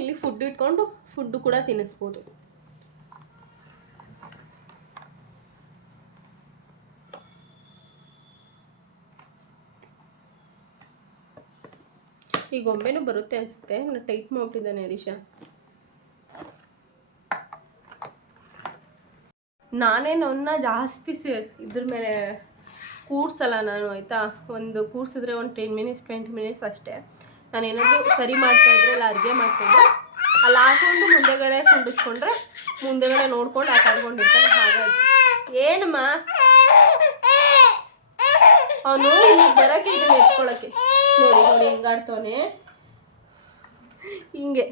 ಇಲ್ಲಿ ಫುಡ್ ಇಟ್ಕೊಂಡು ಫುಡ್ಡು ಕೂಡ ತಿನ್ನಿಸ್ಬೋದು. ಈ ಗೊಂಬೆನೂ ಬರುತ್ತೆ ಅನಿಸುತ್ತೆ. ನಾನು ಟೈಟ್ ಮಾಡಿಬಿಟ್ಟಿದ್ದಾನೆ ಹರೀಶ. ನಾನೇನು ಅವನ್ನ ಜಾಸ್ತಿ ಇದ್ರ ಮೇಲೆ ಕೂರ್ಸಲ್ಲ ನಾನು, ಆಯಿತಾ. ಒಂದು ಕೂರ್ಸಿದ್ರೆ ಒಂದು 10 ಮಿನಿಟ್ಸ್ 20 ಮಿನಿಟ್ಸ್ ಅಷ್ಟೇ. ನಾನು ಏನಾದರೂ ಸರಿ ಮಾಡ್ತಾಯಿದ್ರೆ ಇಲ್ಲ ಅಡುಗೆ ಮಾಡ್ತಾಯಿದ್ರೆ ಅಲ್ಲಿ ಹಾಕೊಂಡು ಮುಂದೆಗಡೆ ಕುಂಡಿಸ್ಕೊಂಡ್ರೆ ಮುಂದೆಗಡೆ ನೋಡ್ಕೊಂಡು ಆಟ ಆಡ್ಕೊಂಡಿರ್ತಾನೆ. ಹಾಗಾಗಿ ಏನಮ್ಮ ಅವನು ಇಲ್ಲಿಗೆ ಬರೋಕ್ಕೆ ಇದನ್ನ ಎತ್ಕೊಳ್ಳೋಕ್ಕೆ ನೋಡಿ ನೋಡಿ ಹೆಂಗಾಡ್ತವನೆ ಹಿಂಗೆ.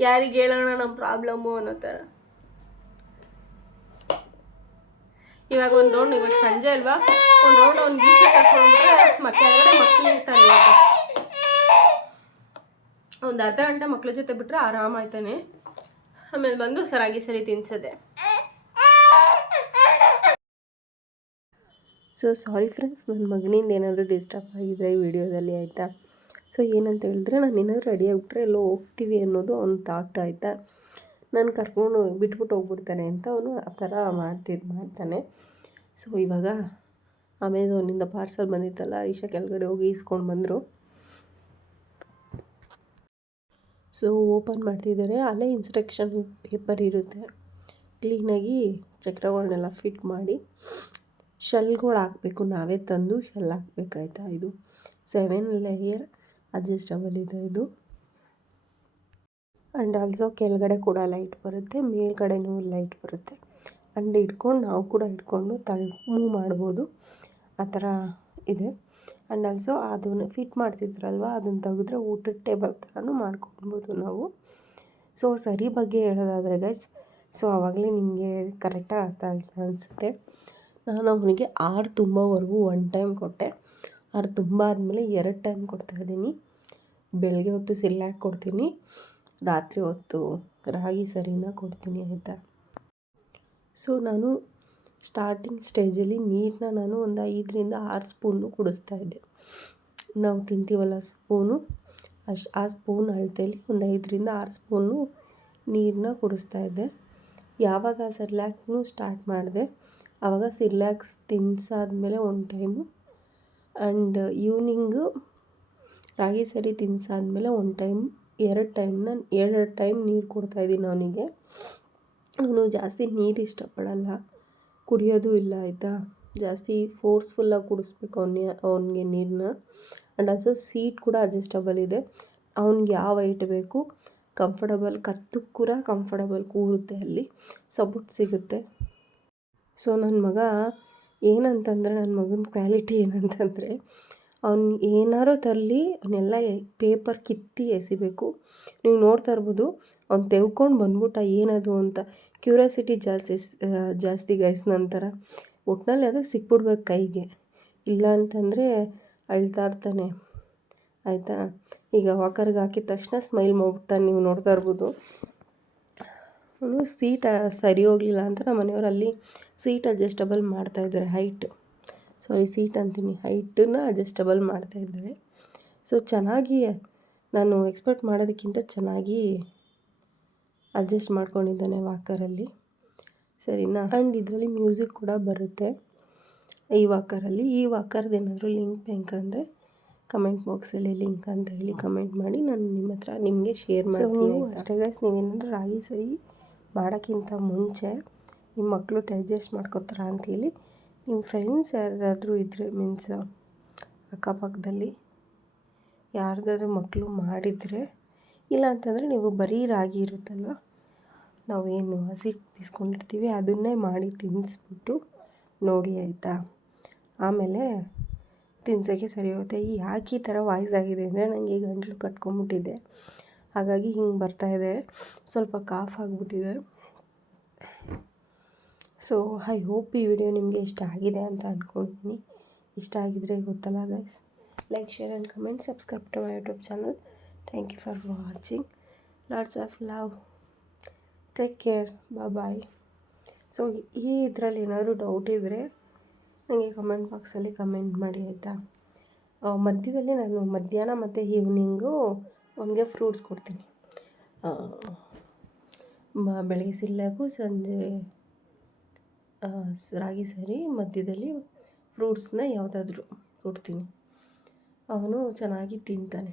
ಯಾರಿಗೆ ಹೇಳೋಣ ನಮ್ಮ ಪ್ರಾಬ್ಲಮ್ಮು ಅನ್ನೋ ಥರ. ಇವಾಗ ಒಂದು ರೌಂಡ್, ಇವಾಗ ಸಂಜೆ ಅಲ್ವಾ, ಒಂದು ರೌಂಡ್ ಅವ್ನು ಬೀಚ್ ಕರ್ಕೊಂಡ್ರೆ ಕೆಳಗಡೆ ಮಕ್ಕಳು ಇರ್ತಾರೆ. ಇವಾಗ ಒಂದು ಅರ್ಧ ಗಂಟೆ ಮಕ್ಳ ಜೊತೆ ಬಿಟ್ಟರೆ ಆರಾಮಾಯ್ತಾನೆ. ಆಮೇಲೆ ಬಂದು ರಾಗಿ ಸರಿ ತಿನ್ಸದೆ. ಸೊ ಸಾರಿ ಫ್ರೆಂಡ್ಸ್, ನನ್ನ ಮಗನಿಂದ ಏನಾದರೂ ಡಿಸ್ಟರ್ಬ್ ಆಗಿದ್ರೆ ಈ ವಿಡಿಯೋದಲ್ಲಿ, ಆಯಿತಾ. ಸೊ ಏನಂತ ಹೇಳಿದ್ರೆ, ನಾನು ಏನಾದರೂ ರೆಡಿ ಆಗಿಬಿಟ್ರೆ ಎಲ್ಲೋ ಹೋಗ್ತೀವಿ ಅನ್ನೋದು ಅವ್ನ ಥಾಟ್, ಆಯಿತಾ. ನಾನು ಕರ್ಕೊಂಡು ಬಿಟ್ಬಿಟ್ಟು ಹೋಗ್ಬಿಡ್ತಾನೆ ಅಂತ ಅವನು ಆ ಥರ ಮಾಡ್ತಾನೆ. ಸೊ ಇವಾಗ ಅಮೆಝಾನಿಂದ ಪಾರ್ಸಲ್ ಬಂದಿತ್ತಲ್ಲ, ಈಶಾ ಕೆಳಗಡೆ ಹೋಗಿ ಇಸ್ಕೊಂಡು ಬಂದರು. ಸೊ ಓಪನ್ ಮಾಡ್ತಿದ್ದಾರೆ. ಅಲ್ಲೇ ಇನ್ಸ್ಟ್ರಕ್ಷನ್ ಪೇಪರ್ ಇರುತ್ತೆ. ಕ್ಲೀನಾಗಿ ಚಕ್ರಗಳನ್ನೆಲ್ಲ ಫಿಟ್ ಮಾಡಿ ಶೆಲ್ಗಳು ಹಾಕಬೇಕು. ನಾವೇ ತಂದು ಶೆಲ್ ಹಾಕಬೇಕಾಯ್ತಾ. ಇದು 7 ಲೇಯರ್ ಅಡ್ಜಸ್ಟಬಲ್ ಇದೆ ಇದು. ಆ್ಯಂಡ್ ಆಲ್ಸೋ ಕೆಳಗಡೆ ಕೂಡ ಲೈಟ್ ಬರುತ್ತೆ, ಮೇಲ್ಗಡೆನೂ ಲೈಟ್ ಬರುತ್ತೆ. ಆ್ಯಂಡ್ ಇಟ್ಕೊಂಡು ನಾವು ಕೂಡ ಇಟ್ಕೊಂಡು ಮೂವ್ ಮಾಡ್ಬೋದು, ಆ ಥರ ಇದೆ. ಆ್ಯಂಡ್ ಆಲ್ಸೋ ಅದನ್ನು ಫಿಟ್ ಮಾಡ್ತಿದ್ರಲ್ವ, ಅದನ್ನು ತೆಗೆದ್ರೆ ಊಟದ ಟೇಬಲ್ ಥರನೂ ಮಾಡ್ಕೊಳ್ಬೋದು ನಾವು. ಸೊ ಸರಿ ಬಗ್ಗೆ ಹೇಳೋದಾದರೆ ಗೈಸ್, ಸೊ ಆವಾಗಲೇ ನಿಮಗೆ ಕರೆಕ್ಟಾಗಿ ಅರ್ಥ ಆಗಿಲ್ಲ ಅನಿಸುತ್ತೆ. ನಾನು ಅವನಿಗೆ 6 ತುಂಬವರೆಗೂ 1 ಟೈಮ್ ಕೊಟ್ಟೆ. 6 ತುಂಬ ಆದಮೇಲೆ 2 ಟೈಮ್ ಕೊಡ್ತಾಯಿದ್ದೀನಿ. ಬೆಳಗ್ಗೆ ಹೊತ್ತು ಸಿರ್ಲಾಕ್ ಕೊಡ್ತೀನಿ, ರಾತ್ರಿ ಹೊತ್ತು ರಾಗಿ ಸರಿನ ಕೊಡ್ತೀನಿ, ಆಯಿತಾ. ಸೊ ನಾನು ಸ್ಟಾರ್ಟಿಂಗ್ ಸ್ಟೇಜಲ್ಲಿ ನೀರನ್ನ ನಾನು ಒಂದು 5ರಿಂದ 6 ಸ್ಪೂನು ಕುಡಿಸ್ತಾಯಿದ್ದೆ. ನಾವು ತಿಂತೀವಲ್ಲ ಸ್ಪೂನು, ಆ ಸ್ಪೂನ್ ಅಳತೆಯಲ್ಲಿ ಒಂದು 5ರಿಂದ 6 ಸ್ಪೂನು ನೀರನ್ನ ಕುಡಿಸ್ತಾಯಿದ್ದೆ. ಯಾವಾಗ ಸಿರ್ಲಾಕ್ನು ಸ್ಟಾರ್ಟ್ ಮಾಡಿದೆ ಆವಾಗ ಸಿರ್ಲಾಕ್ಸ್ ತಿನ್ಸಾದ್ಮೇಲೆ 1 ಟೈಮು, ಆ್ಯಂಡ್ ಈವ್ನಿಂಗು ರಾಗಿ ಸರಿ ತಿನ್ಸಾದ್ಮೇಲೆ 1 ಟೈಮ್, 2 ಟೈಮ್ ನೀರು ಕೊಡ್ತಾಯಿದ್ದೀನಿ ಅವನಿಗೆ. ಅವನು ಜಾಸ್ತಿ ನೀರು ಇಷ್ಟಪಡಲ್ಲ, ಕುಡಿಯೋದು ಇಲ್ಲ, ಆಯಿತಾ. ಜಾಸ್ತಿ ಫೋರ್ಸ್ಫುಲ್ಲಾಗಿ ಕುಡಿಸ್ಬೇಕು ಅವನಿಗೆ ನೀರನ್ನ. ಆ್ಯಂಡ್ ಆಲ್ಸೋ ಸೀಟ್ ಕೂಡ ಅಡ್ಜಸ್ಟಬಲ್ ಇದೆ. ಅವ್ನಿಗೆ ಯಾವ ಹೈಟ್ ಬೇಕು ಕಂಫರ್ಟಬಲ್, ಕತ್ತಕ್ಕೆ ಕೂಡ ಕಂಫರ್ಟಬಲ್ ಕೂರುತ್ತೆ, ಅಲ್ಲಿ ಸಪೋರ್ಟ್ ಸಿಗುತ್ತೆ. ಸೊ ನನ್ನ ಮಗ ಏನಂತಂದರೆ, ನನ್ನ ಮಗನ ಕ್ವಾಲಿಟಿ ಏನಂತಂದರೆ, ಅವ್ನು ಏನಾರು ತರಲಿ ಅವನ್ನೆಲ್ಲ ಪೇಪರ್ ಕಿತ್ತಿ ಎಸಿಬೇಕು. ನೀವು ನೋಡ್ತಾ ಇರ್ಬೋದು, ಅವ್ನು ತೆವ್ಕೊಂಡು ಬಂದ್ಬಿಟ್ಟ ಏನದು ಅಂತ. ಕ್ಯೂರಿಯಾಸಿಟಿ ಜಾಸ್ತಿ ಗೈಸ್ ನಂತರ. ಒಟ್ಟಿನಲ್ಲಿ ಅದು ಸಿಕ್ಬಿಡ್ಬೇಕು ಕೈಗೆ, ಇಲ್ಲ ಅಂತಂದರೆ ಅಳ್ತಾ ಇರ್ತಾನೆ, ಆಯಿತಾ. ಈಗ ವಾಕರ್ಗೆ ಹಾಕಿದ ತಕ್ಷಣ ಸ್ಮೈಲ್ ಮಾಡ್ಬಿಡ್ತಾನೆ, ನೀವು ನೋಡ್ತಾ ಇರ್ಬೋದು. ಅವನು ಸೀಟ್ ಸರಿ ಹೋಗಲಿಲ್ಲ ಅಂತ ನಮ್ಮ ಮನೆಯವರಲ್ಲಿ ಸೀಟ್ ಅಡ್ಜಸ್ಟಬಲ್ ಮಾಡ್ತಾಯಿದ್ದಾರೆ, ಸೀಟ್ ಅಂತೀನಿ, ಹೈಟನ್ನ ಅಡ್ಜಸ್ಟಬಲ್ ಮಾಡ್ತಾಯಿದ್ದಾರೆ. ಸೊ ಚೆನ್ನಾಗಿ, ನಾನು ಎಕ್ಸ್ಪೆಕ್ಟ್ ಮಾಡೋದಕ್ಕಿಂತ ಚೆನ್ನಾಗಿ ಅಡ್ಜಸ್ಟ್ ಮಾಡ್ಕೊಂಡಿದ್ದಾನೆ ವಾಕರಲ್ಲಿ, ಸರಿನಾ. ಆ್ಯಂಡ್ ಇದರಲ್ಲಿ ಮ್ಯೂಸಿಕ್ ಕೂಡ ಬರುತ್ತೆ ಈ ವಾಕರಲ್ಲಿ. ಈ ವಾಕರ್ದು ಏನಾದರೂ ಲಿಂಕ್ ಬೇಕಂದರೆ ಕಮೆಂಟ್ ಬಾಕ್ಸಲ್ಲಿ ಲಿಂಕ್ ಅಂತ ಹೇಳಿ ಕಮೆಂಟ್ ಮಾಡಿ, ನಾನು ನಿಮಗೆ ಶೇರ್ ಮಾಡ್ತೀನಿ. ಅಷ್ಟೇ ಗೈಸ್, ನೀವೇನಾದರೂ ರಾಗಿ ಸರಿ ಮಾಡೋಕ್ಕಿಂತ ಮುಂಚೆ ನಿಮ್ಮ ಮಕ್ಕಳು ಡೈಜೆಸ್ಟ್ ಮಾಡ್ಕೋತಾರ ಅಂಥೇಳಿ ನಿಮ್ಮ ಫ್ರೆಂಡ್ಸ್ ಯಾರಾದರೂ ಇದ್ದರೆ, ಮೀನ್ಸ್ ಅಕ್ಕಪಕ್ಕದಲ್ಲಿ ಯಾರ್ದಾದ್ರೂ ಮಕ್ಕಳು ಮಾಡಿದರೆ, ಇಲ್ಲ ಅಂತಂದರೆ ನೀವು ಬರೀ ರಾಗಿ ಇರುತ್ತಲ್ವ, ನಾವೇನು ಹಸಿ ಬೀಸ್ಕೊಂಡಿರ್ತೀವಿ ಅದನ್ನೇ ಮಾಡಿ ತಿನ್ನಿಸ್ಬಿಟ್ಟು ನೋಡಿ, ಆಯಿತಾ. ಆಮೇಲೆ ತಿನ್ಸೋಕ್ಕೆ ಸರಿ ಹೋಗುತ್ತೆ. ಯಾಕೆ ಈ ಥರ ವಾಯ್ಸ್ ಆಗಿದೆ ಅಂದರೆ, ನನಗೆ ಗಂಟಲು ಕಟ್ಕೊಂಬಿಟ್ಟಿದೆ, ಹಾಗಾಗಿ ಹಿಂಗೆ ಬರ್ತಾಯಿದೆ, ಸ್ವಲ್ಪ ಕಾಫ್ ಆಗಿಬಿಟ್ಟಿದೆ. ಸೊ ಐ ಹೋಪ್ ಈ ವಿಡಿಯೋ ನಿಮಗೆ ಇಷ್ಟ ಆಗಿದೆ ಅಂತ ಅಂದ್ಕೊಳ್ತೀನಿ. ಇಷ್ಟ ಆಗಿದರೆ ಗೊತ್ತಲ್ಲ guys, like, share and comment, subscribe to my YouTube channel. Thank you for watching. Lots of love. Take care. Bye. So ಈ ಇದರಲ್ಲಿ ಏನಾದರೂ ಡೌಟ್ ಇದ್ದರೆ ನನಗೆ ಕಮೆಂಟ್ ಬಾಕ್ಸಲ್ಲಿ ಕಮೆಂಟ್ ಮಾಡಿ, ಆಯಿತಾ. ಮಧ್ಯದಲ್ಲಿ ನಾನು ಮಧ್ಯಾಹ್ನ ಮತ್ತು ಈವ್ನಿಂಗು ಅವನಿಗೆ ಫ್ರೂಟ್ಸ್ ಕೊಡ್ತೀನಿ. ಬೆಳಗ್ಗೆ ಸಿರ್ಲಾಕು, ಸಂಜೆ ರಾಗಿ ಸರಿ, ಮಧ್ಯದಲ್ಲಿ ಫ್ರೂಟ್ಸ್ನ ಯಾವುದಾದ್ರೂ ಕೊಡ್ತೀನಿ. ಅವನು ಚೆನ್ನಾಗಿ ತಿಂತಾನೆ.